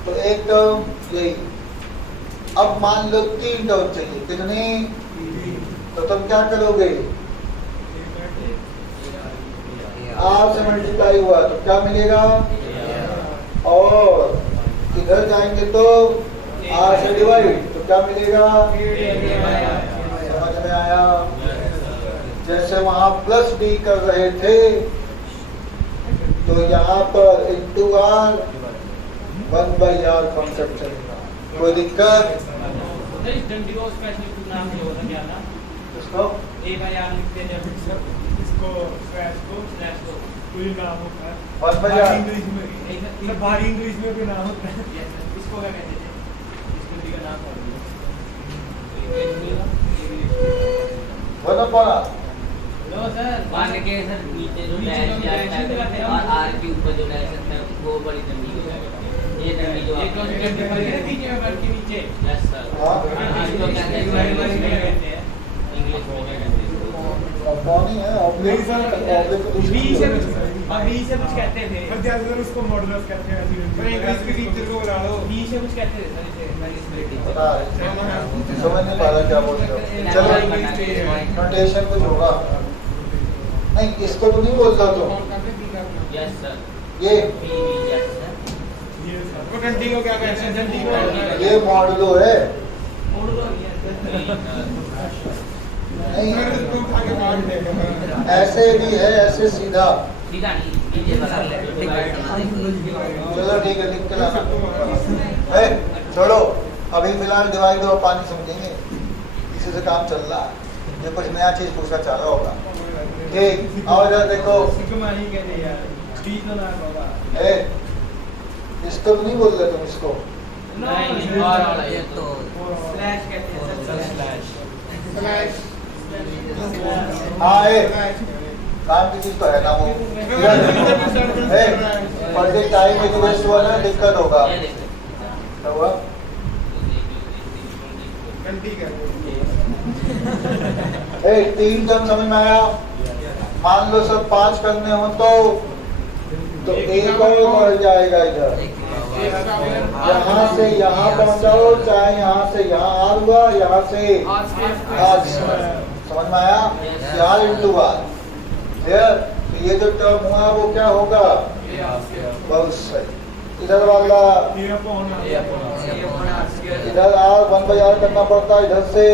तो एक टर्म यही। अब मान लो 3 टर्म चाहिए, कितनी? तो तुम क्या करोगे? आर से मल्टीप्लाई हुआ तो क्या मिलेगा? और इधर जाएंगे तो आर से डिवाइड तो क्या मिलेगा? समझ में आया? जैसे वहां प्लस डी कर रहे थे तो यहाँ पर इंटू आर 1/r कॉन्सेप्ट चलेगा। कोई दिक्कत? इसको भारी इंग्लिश में भी नाम होता है। इसको क्या कहते थे? इसको डी का नाम पड़ा नो सर, मान के सर नीचे जो डैश है और आर के ऊपर जो डैश है वो बड़ी डंडी हो जाएगा। ये डंडी जो एक नीचे में वर्ड के नीचे। Yes sir. इसको क्या कहते हैं? इंग्लिश में क्या कहते हैं? कौन है? ऑब्लिक से बी से कुछ कहते थे। सर उसको मॉडुलस कहते हैं। पर इंग्लिश के टीचर को बुला लो। बी से कुछ कहते थे सर, इसे पता है, समझ नहीं पा रहा क्या बोल रहे हो। चलो नोटेशन कुछ होगा। नहीं, इसको तो नहीं बोल रहा तुम। Yes sir. ये यस सर। वो डंडी को क्या कहते हैं? डंडी को ये मॉडुलो है। मॉडुलो नहीं, इसको उठा के मार देगा। ऐसे भी है, ऐसे सीधा। सीधा नहीं, नीचे वाला चलो ठीक है, लिख के लाना। छोड़ो, अभी फिलहाल डिवाइड और पानी समझेंगे, इसी से काम चल रहा है। ये कुछ नया चीज पूछना चाह रहा होगा। ठीक, और इधर देखो। सिग्मा ही कहते हैं यार, डी तो ना होगा। इसको तो नहीं बोल रहे तुम इसको? नहीं, और ये तो स्लैश कहते हैं सर, स्लैश। स्लैश। हाँ, काम की चीज तो है ना वो। पढ़ते टाइम में जो वेस्ट हुआ ना, दिक्कत होगा। क्या हुआ? ए, 3 टर्म समझ में आया? मान लो सब 5 करने हो तो एक और बढ़ जाएगा इधर। यहाँ से यहाँ पहुंचाओ, चाहे यहाँ से यहाँ आर हुआ, यहाँ से आर। समझ में आया? यार इंटू आर। ये जो टर्म हुआ वो क्या होगा? बहुत सही। इधर वाला इधर आर 1/r करना पड़ता है इधर से।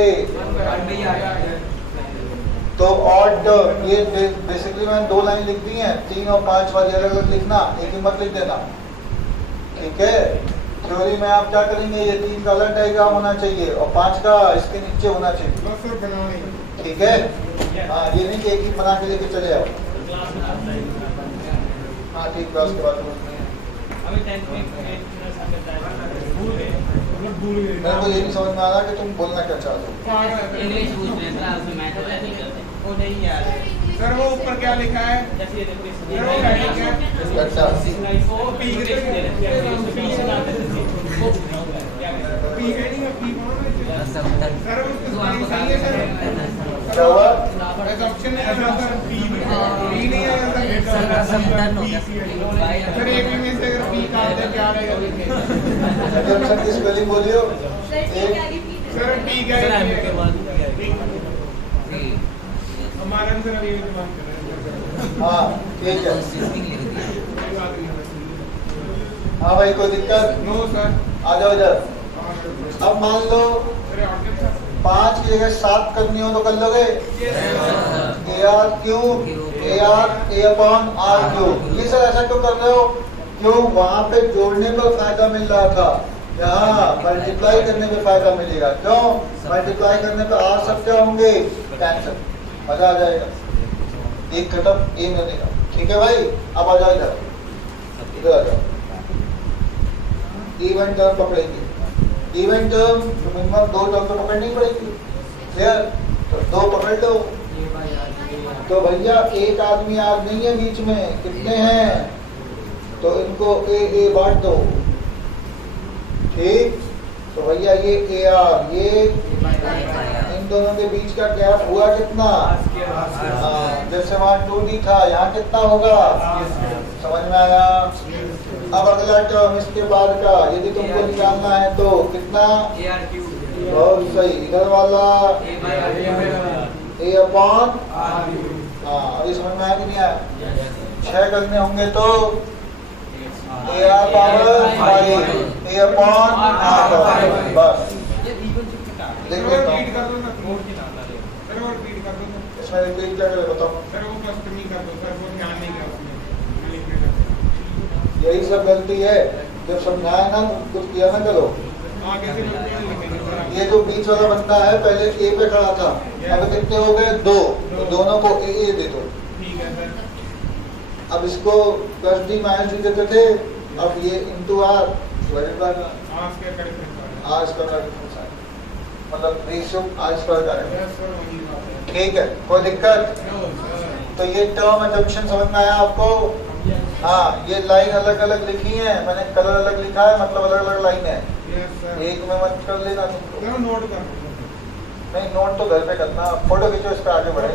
तो ऑड ये बेसिकली मैंने 2 लाइन लिख दी हैं, 3 और 5 वाली अलग अलग लिखना, एक ही मत लिख देना, ठीक है? थ्योरी में आप क्या करेंगे? ये 3 का अलग डायग्राम होना चाहिए और 5 का इसके नीचे होना चाहिए, ठीक है? हाँ, ये नहीं कि एक ही बना के लेके चले आओ। हाँ ठीक, क्लास के बाद मेरे को ये नहीं समझ में आ रहा कि तुम बोलना क्या चाहते हो। इंग्लिश पूछ रहे थे, आपसे मैथ नहीं करते। वो नहीं यार सर, वो ऊपर क्या लिखा है? जैसे ये देखो, सर वो हेडिंग है। अच्छा, वो पी के पी हेडिंग है, पी कौन है? सर वो सही है सर। क्या हुआ? ऑप्शन नहीं है सर, पी नहीं आया सर। सर एपी में से अगर पी का आता है क्या रहेगा लिखे एजम्पशन की स्पेलिंग बोलियो। सर टी का हमारा सर अभी दिमाग कर रहे हैं। हाँ ठीक है। हाँ भाई कोई दिक्कत? No sir. आ जाओ इधर। अब मान लो सर 5 की जगह 7 करनी हो तो कर लोगे? A R Q A R A upon R Q. ये सर ऐसा क्यों कर रहे हो? क्यों? वहां पे जोड़ने पर फायदा मिल रहा था, यहाँ मल्टीप्लाई करने में फायदा मिलेगा। क्यों? मल्टीप्लाई करने पे आर सब क्या होंगे? कैंसिल। मजा आ जाएगा। एक खत्म, एक मिलेगा। ठीक है भाई, अब आ जाओ इधर, इधर आ जाओ। इवन टर्म पकड़ेंगे। इवन टर्म मिनिमम 2 टर्म तो पकड़नी पड़ेगी। क्लियर? तो 2 पकड़ लो। तो भैया एक आदमी आज नहीं है बीच में, कितने हैं? तो इनको ए बांट दो। ठीक? तो भैया ये ए आर, ये इन दोनों के बीच का गैप हुआ कितना? जैसे वहाँ 2D था, यहाँ कितना होगा? समझ में आया? अब अगला टर्म इसके बाद का यदि तुमको निकालना है तो कितना? बहुत सही। इधर वाला ए अपॉन, अभी समझ में आया कि नहीं आया? 6 करने होंगे तो A R power 5 A upon R power. बस देख लेता हूँ इसमें रिपीट क्या करे बताओ। यही सब गलती है, जब समझाया ना कुछ किया ना करो। ये जो बीच वाला बंदा है पहले ए पे खड़ा था, अब कितने हो गए? 2। तो दोनों को ए दे दो। अब इसको प्लस डी माइनस डी देते थे, अब ये into r divided by r square, मतलब रेशियो आर स्क्वायर का है। ठीक है, कोई दिक्कत? तो ये टर्म एजम्पशन समझ में आया आपको? हाँ, ये लाइन अलग अलग लिखी है, मैंने कलर अलग लिखा है, मतलब अलग अलग लाइन है। एक में मत कर लेना तुमको। नोट कर नहीं, नोट तो घर पे करना, फोटो खींचो, इस पे आगे बढ़े।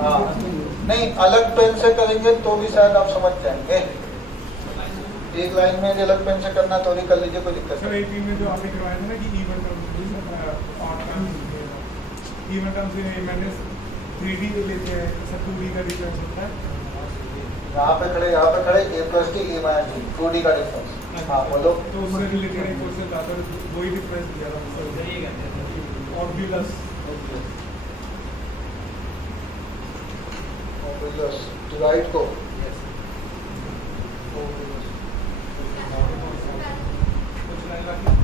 हाँ, नहीं अलग पेन से करेंगे तो भी शायद आप समझ जाएंगे। एक लाइन में अलग पेन से करना तो भी कर लीजिए, कोई दिक्कत नहीं। एपी में जो आपने करवाया था ना कि इवन टर्म से मैंने 3D लेते हैं, सब 2D का डिफरेंस होता है। यहाँ पे खड़े a plus d a minus d 2D का डिफरेंस। हाँ बोलो। तो उससे रिलेटेड एक क्वेश्चन था, तो वही डिफरेंस दिया था सर। ऑब्वियस डिवाइड को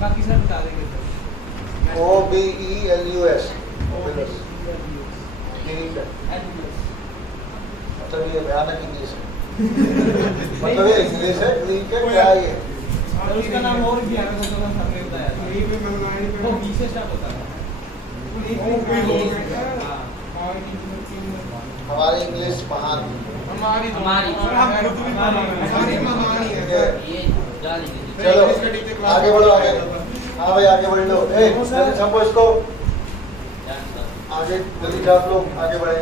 बाकी सर बता देंगे सर। OBELUS ठीक है। मतलब ये भयानक इंग्लिश है। मतलब ये इंग्लिश है, ठीक है। क्या ये? उसका नाम और भी है, हमने बताया था। वो बी से स्टार्ट होता है। हमारी इंग्लिश महान, हमारी चलो आगे बढ़ो, आगे। हाँ भाई आगे बढ़ लो। सबको इसको आगे जल्दी आप लोग आगे बढ़े।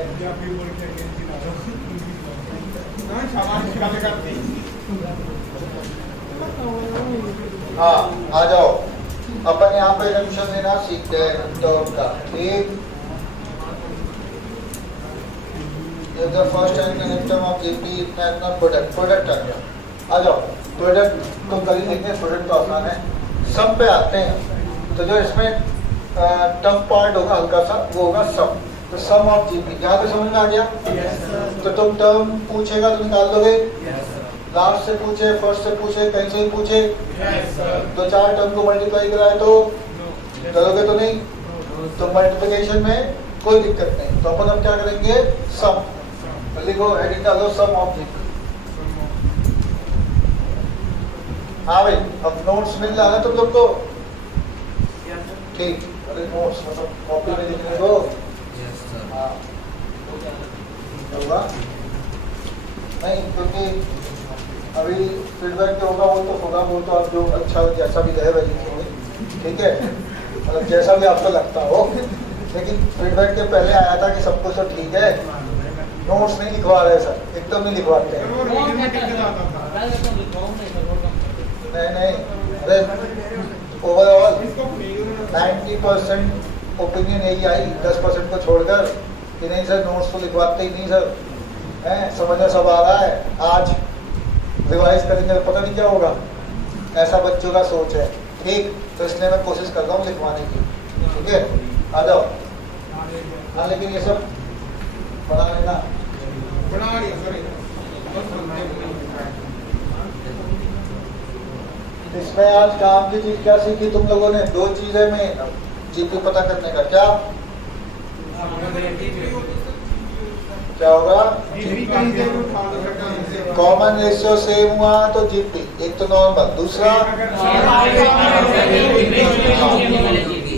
हाँ आ जाओ, अपन यहाँ पे एजम्पशन लेना सीखते हैं टर्म का। ठीक, the first and symptom of JP इतना प्रोडक्ट आ गया। आ जाओ, प्रोडक्ट तो कल ही देखते हैं, प्रोडक्ट तो आसान है। सम पे आते हैं, तो जो इसमें टफ पार्ट होगा हल्का सा, वो होगा सम। तो सम ऑफ जीपी यहाँ पे समझ में आ गया? तो तुम टर्म पूछेगा तो निकाल दोगे? लास्ट से पूछे, फर्स्ट से पूछे, कहीं से ही पूछे, तो 4 टर्म को मल्टीप्लाई कराए तो करोगे तो नहीं? तो मल्टीप्लिकेशन में कोई दिक्कत नहीं। तो अपन अब क्या करेंगे? सम। लिखो, हेडिंग डालो सम ऑफ जीपी। हाँ भाई, अब नोट्स मिल रहा है तुम लोग को? ठीक, अरे नोट्स मतलब कॉपी में लिखने को। हाँ होगा नहीं, क्योंकि अभी फीडबैक जो होगा वो तो होगा, वो तो आप जो अच्छा जैसा भी रहे वही लिखेंगे। ठीक है, मतलब जैसा भी आपको लगता हो, लेकिन फीडबैक के पहले आया था कि सब कुछ तो ठीक है। नोट्स नहीं लिखवा रहे सर, एकदम नहीं लिखवाते हैं। नहीं, अरे ओवरऑल 90% ओपिनियन यही आई, 10% को छोड़कर कि नहीं सर नोट्स तो लिखवाते ही नहीं सर, हैं समझ में सब आ रहा है, आज रिवाइज करेंगे तो पता नहीं क्या होगा, ऐसा बच्चों का सोच है। ठीक, तो इसलिए मैं कोशिश कर रहा हूँ लिखवाने की, ठीक है, आ जाओ। हाँ लेकिन ये सब बना लेना, इसमें आज काम की चीज क्या सीखी तुम लोगों ने? 2 चीजें में जीपी पता करने का क्या होगा? कॉमन रेशियो सेम हुआ तो जीपी, एक तो नॉर्मल, दूसरा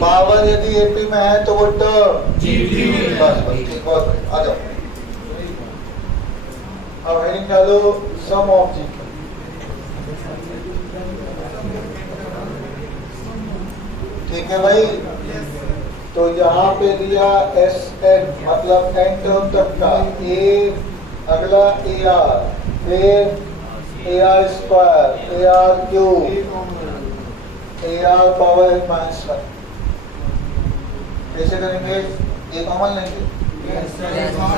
पावर यदि एपी में है तो वो टर्म। बस ठीक, बहुत बढ़िया, आ जाओ। अब हेडिंग डालो सम ऑफ जीपी। ठीक है भाई, तो यहाँ पे लिया Sn मतलब n टर्म तक का, ए अगला AR, फिर AR square, AR cube, AR power n-1। कैसे करेंगे? ए कॉमन लेंगे,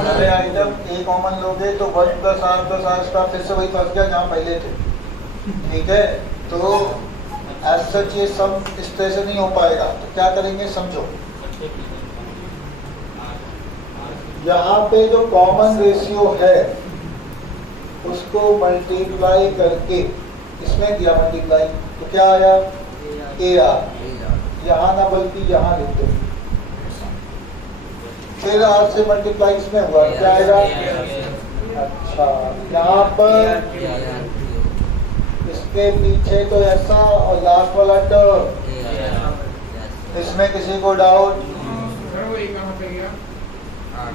अरे आइटम ए कॉमन लोगे तो 1 + r + r स्क्वायर, फिर से वही फंस गया जहाँ पहले थे। ठीक है, तो एज सच ये सम इस तरह से नहीं हो पाएगा, तो क्या करेंगे समझो। यहाँ पे जो कॉमन रेशियो है उसको मल्टीप्लाई करके, इसमें दिया मल्टीप्लाई, तो क्या आया? AR, यहाँ ना बल्कि यहाँ लिख दो, फिर R से मल्टीप्लाई इसमें हुआ, क्या आएगा? अच्छा, यहाँ पर इसके पीछे तो ऐसा और लास्ट वाला टर्म, इसमें किसी को डाउट?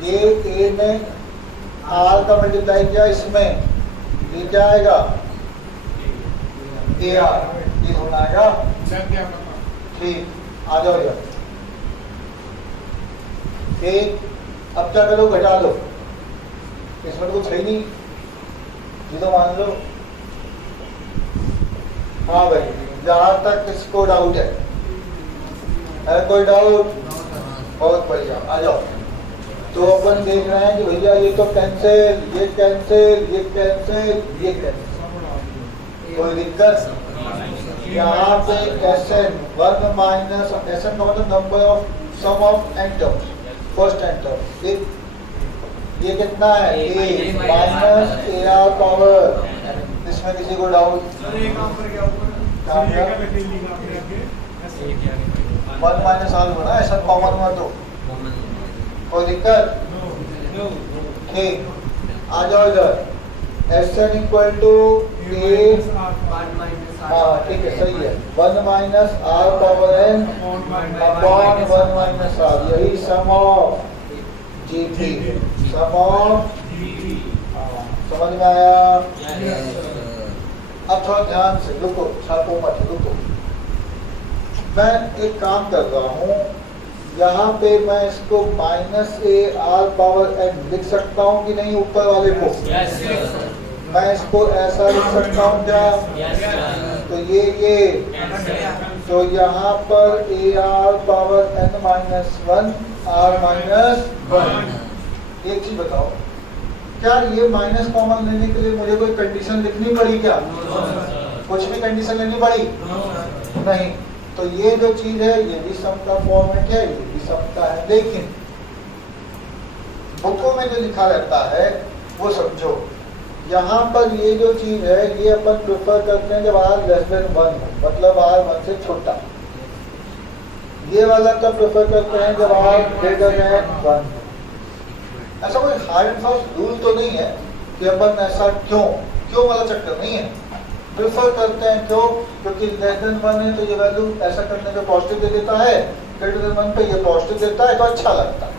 ये ए में आर का मल्टीप्लाई किया, इसमें ये क्या आएगा? AR, ये होना आएगा। ठीक, आ जाओ यार। ठीक, अब क्या करो? घटा लो, इसमें तो कुछ है ही नहीं, ये तो मान लो। हाँ भाई, जहां तक किसको डाउट है कोई डाउट? बहुत बढ़िया, आ जाओ। तो अपन देख रहे हैं कि भैया ये तो कैंसिल, ये कैंसिल, ये कैंसिल, ये कैंसिल, कोई दिक्कत? यहाँ पे Sn 1 माइनस Sn का मतलब number of sum of n terms, first n term, ये कितना है? a माइनस AR पावर, इसमें किसी को डाउट? 1 माइनस R बना, ऐसा कॉमन हुआ तो कोई दिक्कत? ठीक, आ जाओ इधर। Sn इक्वल टू a, हाँ ठीक है, सही है, 1 minus R power n upon 1 minus R, यही sum of GP, sum of GP. समझ में आया? अब थोड़ा ध्यान से रुको, छापो मत, रुको। मैं एक काम कर रहा हूँ, यहाँ पे मैं इसको -AR पावर n लिख सकता हूँ कि नहीं? ऊपर वाले को मैं इसको ऐसा लिख सकता हूँ क्या? तो ये तो यहाँ पर AR पावर n-1 R-1। एक चीज बताओ, क्या ये माइनस कॉमन लेने के लिए मुझे कोई कंडीशन लिखनी पड़ी क्या? कुछ भी कंडीशन लेनी पड़ी? नहीं। तो ये जो चीज है ये भी सम का फॉर्मेट है, ये भी सम का है, लेकिन बुकों में जो लिखा रहता है वो समझो। यहाँ पर ये जो चीज है ये अपन प्रेफर करते हैं जब R 1 हो, मतलब R1 से छोटा। ये वाला तब प्रेफर करते हैं जब R 1। ऐसा कोई हार्ड एंड फास्ट रूल तो नहीं है कि अपन ऐसा क्यों वाला चक्कर नहीं है। प्रेफर करते हैं क्यों? क्योंकि <1 है तो ये वैल्यू ऐसा करने पे पॉजिटिव दे देता है, <1 पे ये पॉजिटिव देता है तो अच्छा लगता है।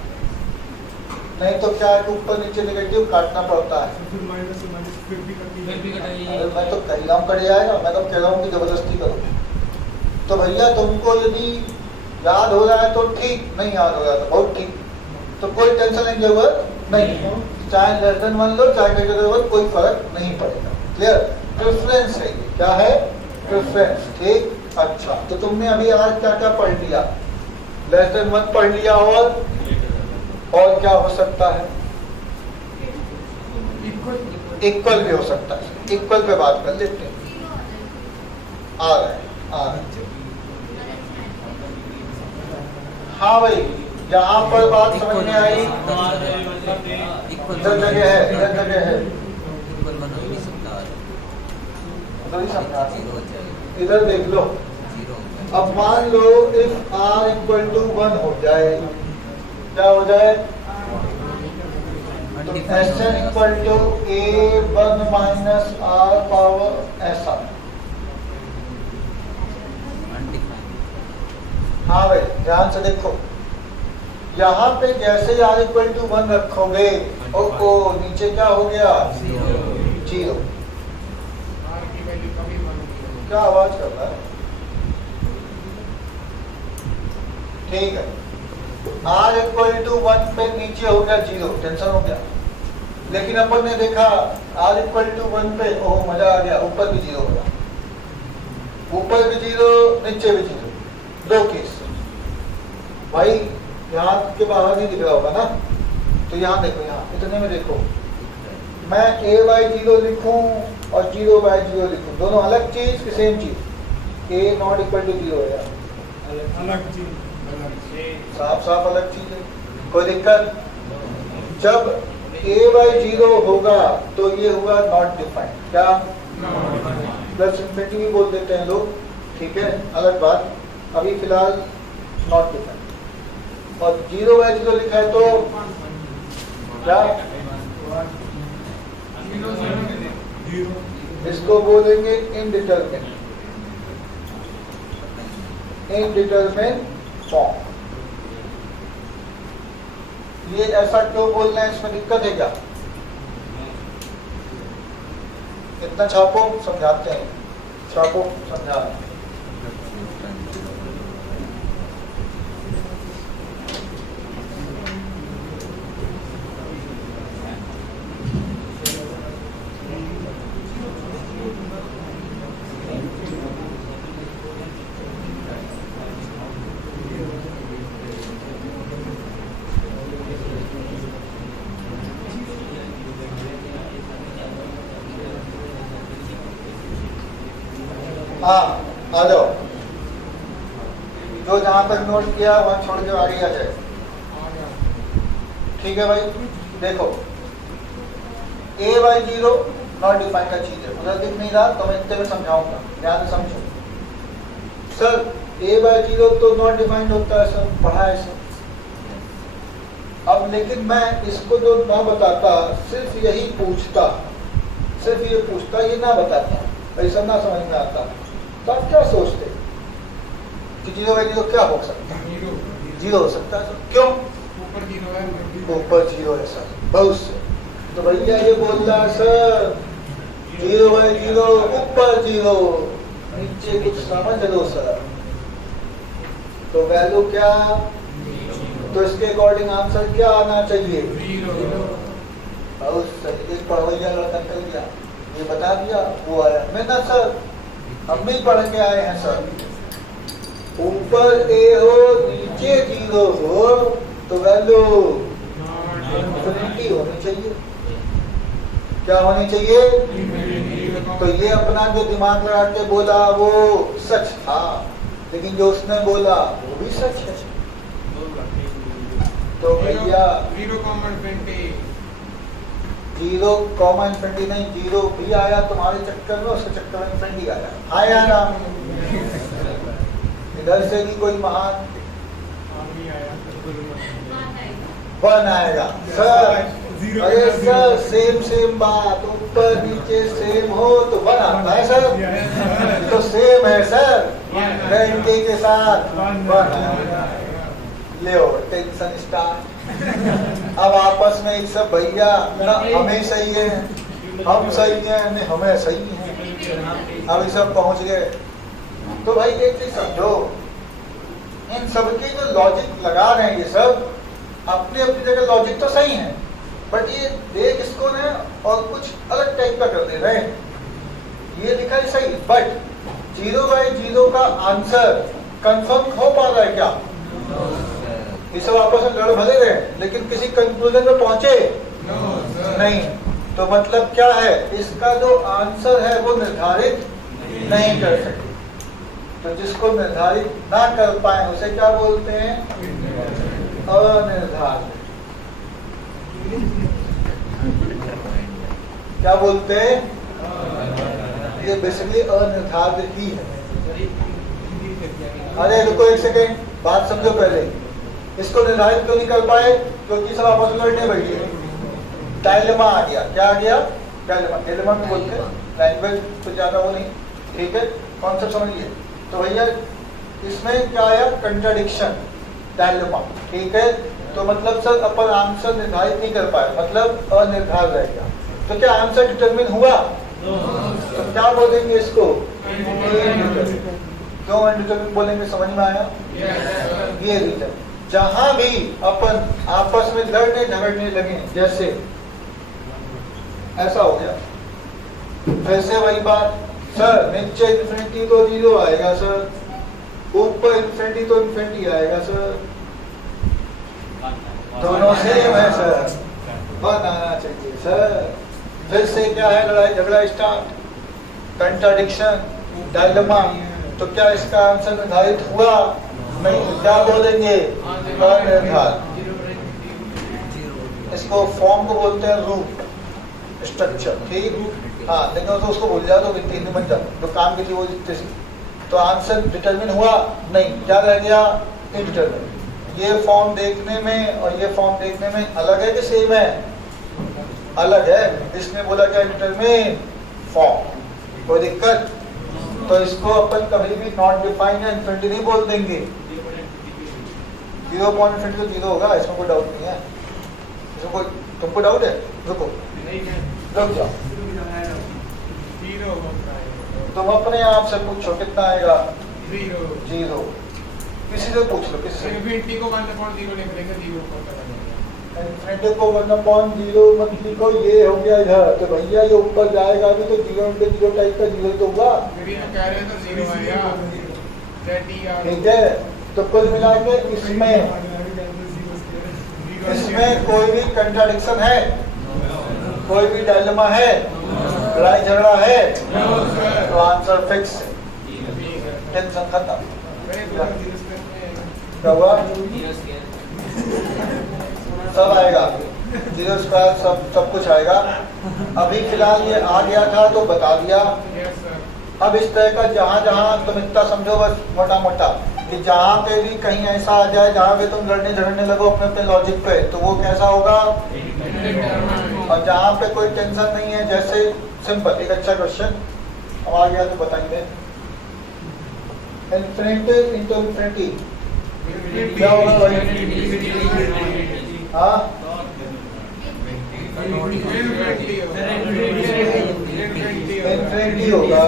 नहीं तो क्या है, ऊपर नीचे नेगेटिव काटना पड़ता है। अरे मैं तो कह रहा हूँ कट जाएगा, मैं तो कह रहा हूँ कि जबरदस्ती करो। तो भैया तुमको यदि याद हो रहा है तो ठीक, नहीं याद हो रहा है तो बहुत ठीक, तो कोई टेंशन लेने की जरूरत नहीं। चाहे लेस देन 1 लो चाहे ग्रेटर देन 1, कोई फर्क नहीं पड़ेगा। क्लियर? प्रेफरेंस है ये। क्या है? प्रेफरेंस। ठीक। अच्छा, तो तुमने अभी आज क्या क्या पढ़ लिया? लेस देन 1 पढ़ लिया, और क्या हो सकता है? इक्वल भी हो सकता है। इक्वल पे बात कर लेते हैं। आ रहे। हाँ भाई, यहाँ पर बात समझ में आई? इधर जगह है, इधर जगह है, इधर देख लो। अब मान लो इफ r इक्वल टू 1 हो जाए, क्या हो जाए? तो Sn equal to a1 minus r power ऐसा। हाँ भाई, ध्यान से देखो, यहाँ पे जैसे r इक्वल टू 1 रखोगे, ओ नीचे क्या हो गया? 0। क्या आवाज कर रहा है? ठीक है, r इक्वल टू 1 पे नीचे हो गया 0, टेंशन हो गया। लेकिन अपन ने देखा r इक्वल टू 1 पे, ओह मजा आ गया, ऊपर भी 0 हो गया, ऊपर भी 0 नीचे भी 0, दो केस। भाई यहाँ के बाहर नहीं दिख रहा होगा ना, तो यहाँ देखो, यहाँ इतने में देखो, मैं a/0 लिखूं और 0/0 लिखूं, दोनों अलग चीज कि सेम चीज? a नॉट इक्वल टू 0 है, अलग चीज, साफ साफ अलग चीज है। कोई दिक्कत? जब a/0 होगा तो ये हुआ नॉट डिफाइंड। क्या? प्लस इंफिनिटी भी बोल देते हैं लोग, ठीक है, अलग बात। अभी फिलहाल नॉट डिफाइंड। और 0/0 लिखा है तो क्या? इसको बोलेंगे इनडिटरमिनेट, इनडिटरमिनेट फॉर्म। ये ऐसा क्यों बोलना है, इसमें दिक्कत है क्या? इतना छापो, समझाते हैं, छापो समझा। हाँ, आ जाओ, जो जहां तक नोट किया वहां छोड़ के आगे आ जाए। ठीक है भाई, देखो a/0 नॉट डिफाइंड का चीज है, उधर दिख नहीं रहा तो मैं इतने में समझाऊंगा, ध्यान से समझो। सर a/0 तो नॉट डिफाइंड होता है सर, पढ़ा है सर। अब लेकिन मैं इसको जो ना बताता, सिर्फ यही पूछता, सिर्फ ये पूछता, ये ना बताता, ऐसा ना समझ में आता, तो आप क्या सोचते कि 0/0 क्या हो सकता है? 0 हो सकता है। क्यों? ऊपर 0 है, ऊपर 0 है सर, बहुत से। तो भैया ये बोल रहा है सर 0/0 ऊपर 0 नीचे कुछ समझ लो सर, तो वैल्यू क्या? तो इसके अकॉर्डिंग आंसर क्या आना चाहिए? 0। बहुत सही, एक पढ़वैया लड़का कर दिया, ये बता दिया, वो आया। मैं ना सर, हम भी पढ़ के आए हैं सर, ऊपर a हो नीचे 0 हो तो वैल्यू इंफिनिटी होनी चाहिए। क्या होनी चाहिए? तो ये अपना जो दिमाग लगा के बोला वो सच था, लेकिन जो उसने बोला वो भी सच है। तो भैया 0 कॉमन इन्फिनिटी नहीं, 0 भी आया तुम्हारे चक्कर में, उसके चक्कर में इन्फिनिटी आया। आया ना? इधर से भी कोई महान 1 आएगा सर। अरे सर सेम बात, ऊपर नीचे सेम हो तो 1 आता है सर, तो सेम है सर, गारंटी के साथ 1 आएगा। ले टेंशन स्टार्ट। अब आपस में एक सब भैया ना हमें सही है, हम सही हैं, नहीं हमें सही है, अब सब पहुंच गए। तो भाई एक चीज समझो, इन सबके जो लॉजिक लगा रहे हैं ये सब अपनी अपनी जगह लॉजिक तो सही है, बट ये देख इसको ना और कुछ अलग टाइप का कर दे रहे हैं। ये लिखा है सही, बट 0/0 का आंसर कंफर्म हो पा रहा है क्या? ये सब आपस में लड़ भले रहे लेकिन किसी कंक्लूजन में पहुंचे नहीं। तो मतलब क्या है, इसका जो आंसर है वो निर्धारित नहीं कर सकते। तो जिसको निर्धारित ना कर पाए उसे क्या बोलते हैं? अनिर्धारित। क्या बोलते हैं? ये बेसिकली अनिर्धारित ही है। अरे रुको एक सेकेंड, बात समझो पहले। इसको निर्धारित क्यों नहीं कर पाए? क्योंकि सब आपस में लड़ने बैठे। डायलेमा आ गया। क्या आ गया? डायलेमा। डायलेमा में बोलते हैं, लैंग्वेज तो ज्यादा वो नहीं, ठीक है, कॉन्सेप्ट समझिए। तो भैया इसमें क्या आया? कंट्राडिक्शन, डायलेमा, ठीक है। तो मतलब सर अपन आंसर निर्धारित नहीं कर पाए, मतलब अनिर्धारित रह गया। तो क्या आंसर डिटरमिन हुआ? तो क्या बोलेंगे इसको? क्यों अनडिटरमिन बोलेंगे? समझ में आया? ये रीजन। जहां भी अपन आपस में लड़ने झगड़ने लगे, जैसे ऐसा हो गया, फिर से वही बात, सर नीचे इन्फिनिटी तो 0 आएगा सर, ऊपर इन्फिनिटी तो इन्फिनिटी आएगा सर, दोनों सेम है सर, बनाना चाहिए सर। फिर से क्या है? लड़ाई झगड़ा स्टार्ट, कंट्राडिक्शन, डायलेमा। तो क्या इसका आंसर निर्धारित हुआ? नहीं। तो क्या बोलेंगे? अनिर्धारित। इसको फॉर्म को बोलते हैं रूप, स्ट्रक्चर, ठीक। हाँ, लेकिन तो उसको भूल जाओ तो हिंदी बन जाओ, जो काम की थी वो थी। तो आंसर डिटरमिन हुआ? नहीं। क्या रह गया? इनडिटरमिन। ये फॉर्म देखने में और ये फॉर्म देखने में अलग है कि सेम है? अलग है। इसने बोला क्या? Determine form. कोई दिक्कत? तो इसको अपन कभी भी नॉट डिफाइंड या इन्फिनिटी नहीं बोल देंगे। 0.5 तो 0 होगा, इसमें कोई डाउट नहीं है। इसमें कोई तुमको डाउट है? रुको, रुक जाओ। तुम अपने आप से पूछो कितना आएगा? 0। किसी से पूछ लो, किसी से। इन्फिनिटी को 1/0 लिख देंगे, 0 इन्फिनिटी को 1/0 मत लिखो, ये हो गया इधर। तो भैया ये ऊपर जाएगा भी तो 0 टाइप का 0 तो होगा। कह रहे तो 0 आएगा, ठीक है। तो कुल मिला के इसमें कोई भी कंट्राडिक्शन है? कोई भी डायलेमा है? लड़ाई झगड़ा है? तो आंसर फिक्स है, टेंशन खत्म। क्या हुआ? सब आएगा, 0² सब कुछ आएगा। अभी फिलहाल ये आ गया था तो बता दिया। अब इस तरह का जहाँ जहाँ तुम इतना समझो बस मोटा मोटा, कि जहाँ पे भी कहीं ऐसा आ जाए जहाँ पे तुम लड़ने झगड़ने लगो अपने अपने लॉजिक पे, तो वो कैसा होगा? और जहाँ पे कोई टेंशन नहीं है, जैसे सिंपल एक अच्छा क्वेश्चन अब आ गया तो बताएंगे। इन्फिनिटी इंटू इन्फिनिटी क्या होगा भाई? हाँ, इन्फिनिटी होगा।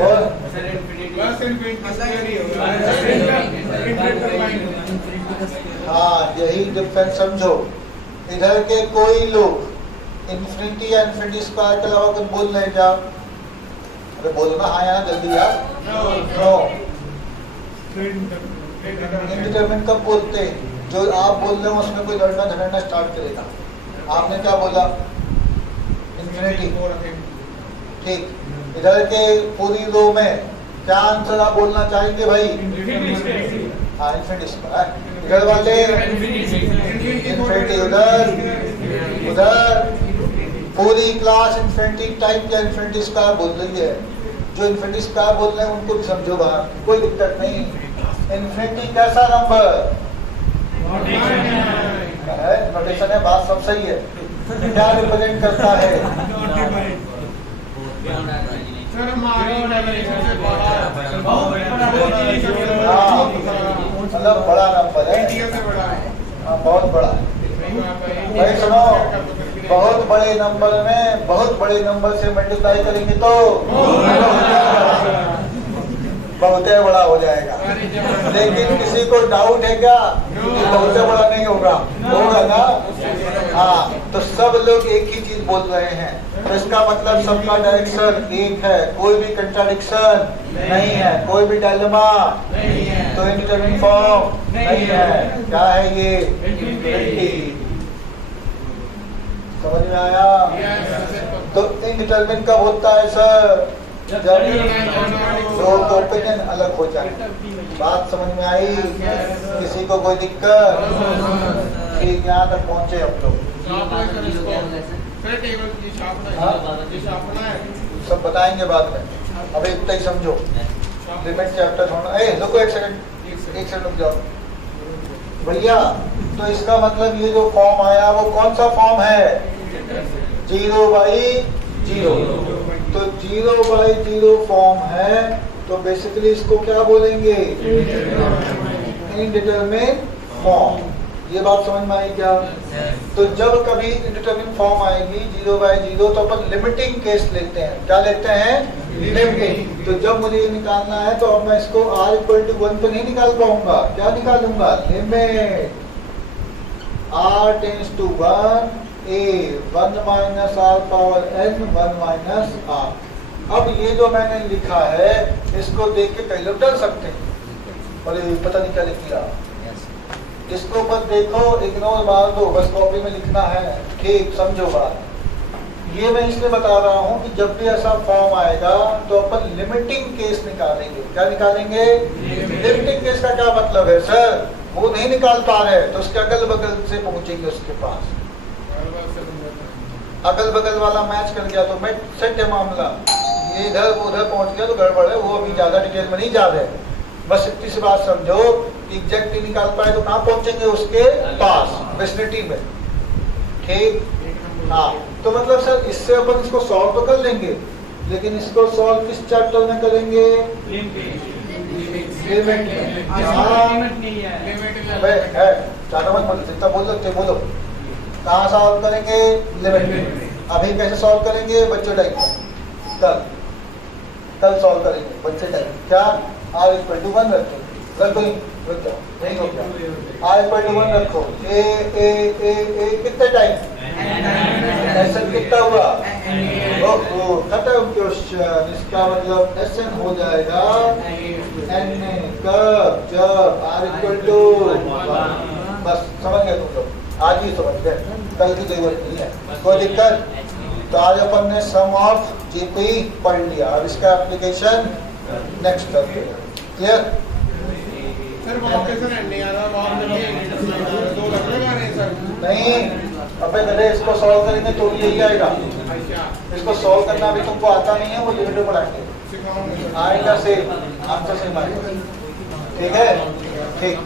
और हाँ, यही डिफरेंस समझो। इधर के कोई लोग इन्फिनिटी या इन्फिनिटी स्क्वायर के अलावा कुछ बोल रहे क्या? अरे बोलो ना, हाँ यार जल्दी यार। नो। इनडिटरमिनेट कब बोलते हैं? जो आप बोल रहे हो उसमें कोई लड़ना झगड़ना स्टार्ट करेगा। आपने क्या बोला? इन्फिनिटी, ठीक। इधर के पूरी रो में क्या आंसर आप बोलना चाहेंगे भाई? हाँ, इन्फिनिटी स्क्वायर। इधर वाले इन्फिनिटी, उधर पूरी क्लास इन्फिनिटी टाइप या इन्फिनिटी स्क्वायर बोल रही है। जो इन्फिनिटी स्क्वायर बोल रहे हैं उनको भी समझो बाहर, कोई दिक्कत नहीं। इन्फिनिटी कैसा नंबर है? नोटेशन है, बात सब सही है। क्या रिप्रेजेंट करता है? हाँ, मतलब बड़ा नंबर है। हाँ, बहुत बड़ा है भाई। सुनो, बहुत बड़े नंबर में बहुत बड़े नंबर से मल्टीप्लाई करेंगे तो बहुत बड़ा हो जाएगा। लेकिन किसी को डाउट है क्या कि बहुत बड़ा नहीं होगा? होगा ना? हाँ, तो सब लोग एक ही चीज बोल रहे हैं, तो इसका मतलब सबका डायरेक्शन एक है, कोई भी कंट्राडिक्शन नहीं है, कोई भी डायलेमा नहीं है, तो इंडिटरमिनेट फॉर्म नहीं है। क्या है ये? इनफिनिटी। समझ में आया? तो इंडिटरमिनेट कब होता है सर? जब दो ओपिनियन अलग हो जाए। बात समझ में आई? किसी को कोई दिक्कत? ठीक, यहाँ तक पहुँचे हम लोग। सब बताएंगे बाद में, अब इतना ही समझो। लिमिट चैप्टर थोड़ा, रुको एक सेकंड रुक जाओ भैया। तो इसका मतलब ये जो फॉर्म आया वो कौन सा फॉर्म है? 0/0। तो 0/0 फॉर्म है, तो बेसिकली इसको क्या बोलेंगे? Indeterminate form. ये बात समझ में आई क्या? तो जब कभी इनडिटरमिनेट फॉर्म आएगी 0/0 तो अपन लिमिटिंग केस लेते हैं। क्या लेते हैं? लिमिटिंग। तो जब मुझे निकालना है तो अब मैं इसको r=1 पे नहीं निकाल पाऊंगा। क्या निकालूंगा? Limit r tends to 1 a 1 minus r power n 1 minus r। अब ये जो मैंने लिखा है इसको देख के कई लोग डर सकते हैं, और ये पता नहीं क्या लिख लिया। इसको बस देखो, इग्नोर मार दो, बस कॉपी में लिखना है। ठीक, समझो बात। ये मैं इसलिए बता रहा हूँ कि जब भी ऐसा फॉर्म आएगा तो अपन लिमिटिंग केस निकालेंगे। क्या निकालेंगे? लिमिटिंग केस का क्या मतलब है सर? वो नहीं निकाल पा रहे तो उसके अगल बगल से पहुंचेंगे उसके पास। अगल बगल वाला मैच कर गया तो मैं सेट है मामला। ये इधर वो उधर पहुंच गया तो गड़बड़ है। वो अभी ज्यादा डिटेल में नहीं जा रहे, बस इतनी सी बात समझो। एग्जैक्ट नहीं निकाल पाए तो कहाँ पहुंचेंगे? उसके पास, वेसिनिटी में। ठीक, हाँ। तो मतलब सर इससे अपन इसको सॉल्व तो कर लेंगे, लेकिन इसको सॉल्व किस चैप्टर में करेंगे? लिमिट में। ज्यादा मत बोलो, जितना बोल सकते बोलो। कहाँ सॉल्व करेंगे? लिमिट में। अभी कैसे सॉल्व करेंगे? बच्चों टाइप कल सॉल्व करेंगे बच्चे टाइप। क्या? r=1 रखो, रुक जाओ, नहीं हो गया। r=1 रखो। ए कितने टाइम? Sn कितना हुआ? ओहो, खत्म क्वेश्चन। इसका मतलब Sn हो जाएगा Na। कब? जब r=1। बस समझ गए तुम लोग? आज ही समझ गए, कल की जरूरत नहीं है। कोई दिक्कत? तो आज अपन ने सम ऑफ जीपी पढ़ लिया। अब इसका एप्लीकेशन नेक्स्ट करते हैं। क्लियर? नहीं, अबे पहले इसको सॉल्व करेंगे तो यही आएगा। इसको सॉल्व करना भी तुमको आता नहीं है, वो लिमिट पढ़ाएंगे। आएगा से आंसर से मारेगा। ठीक है? ठीक।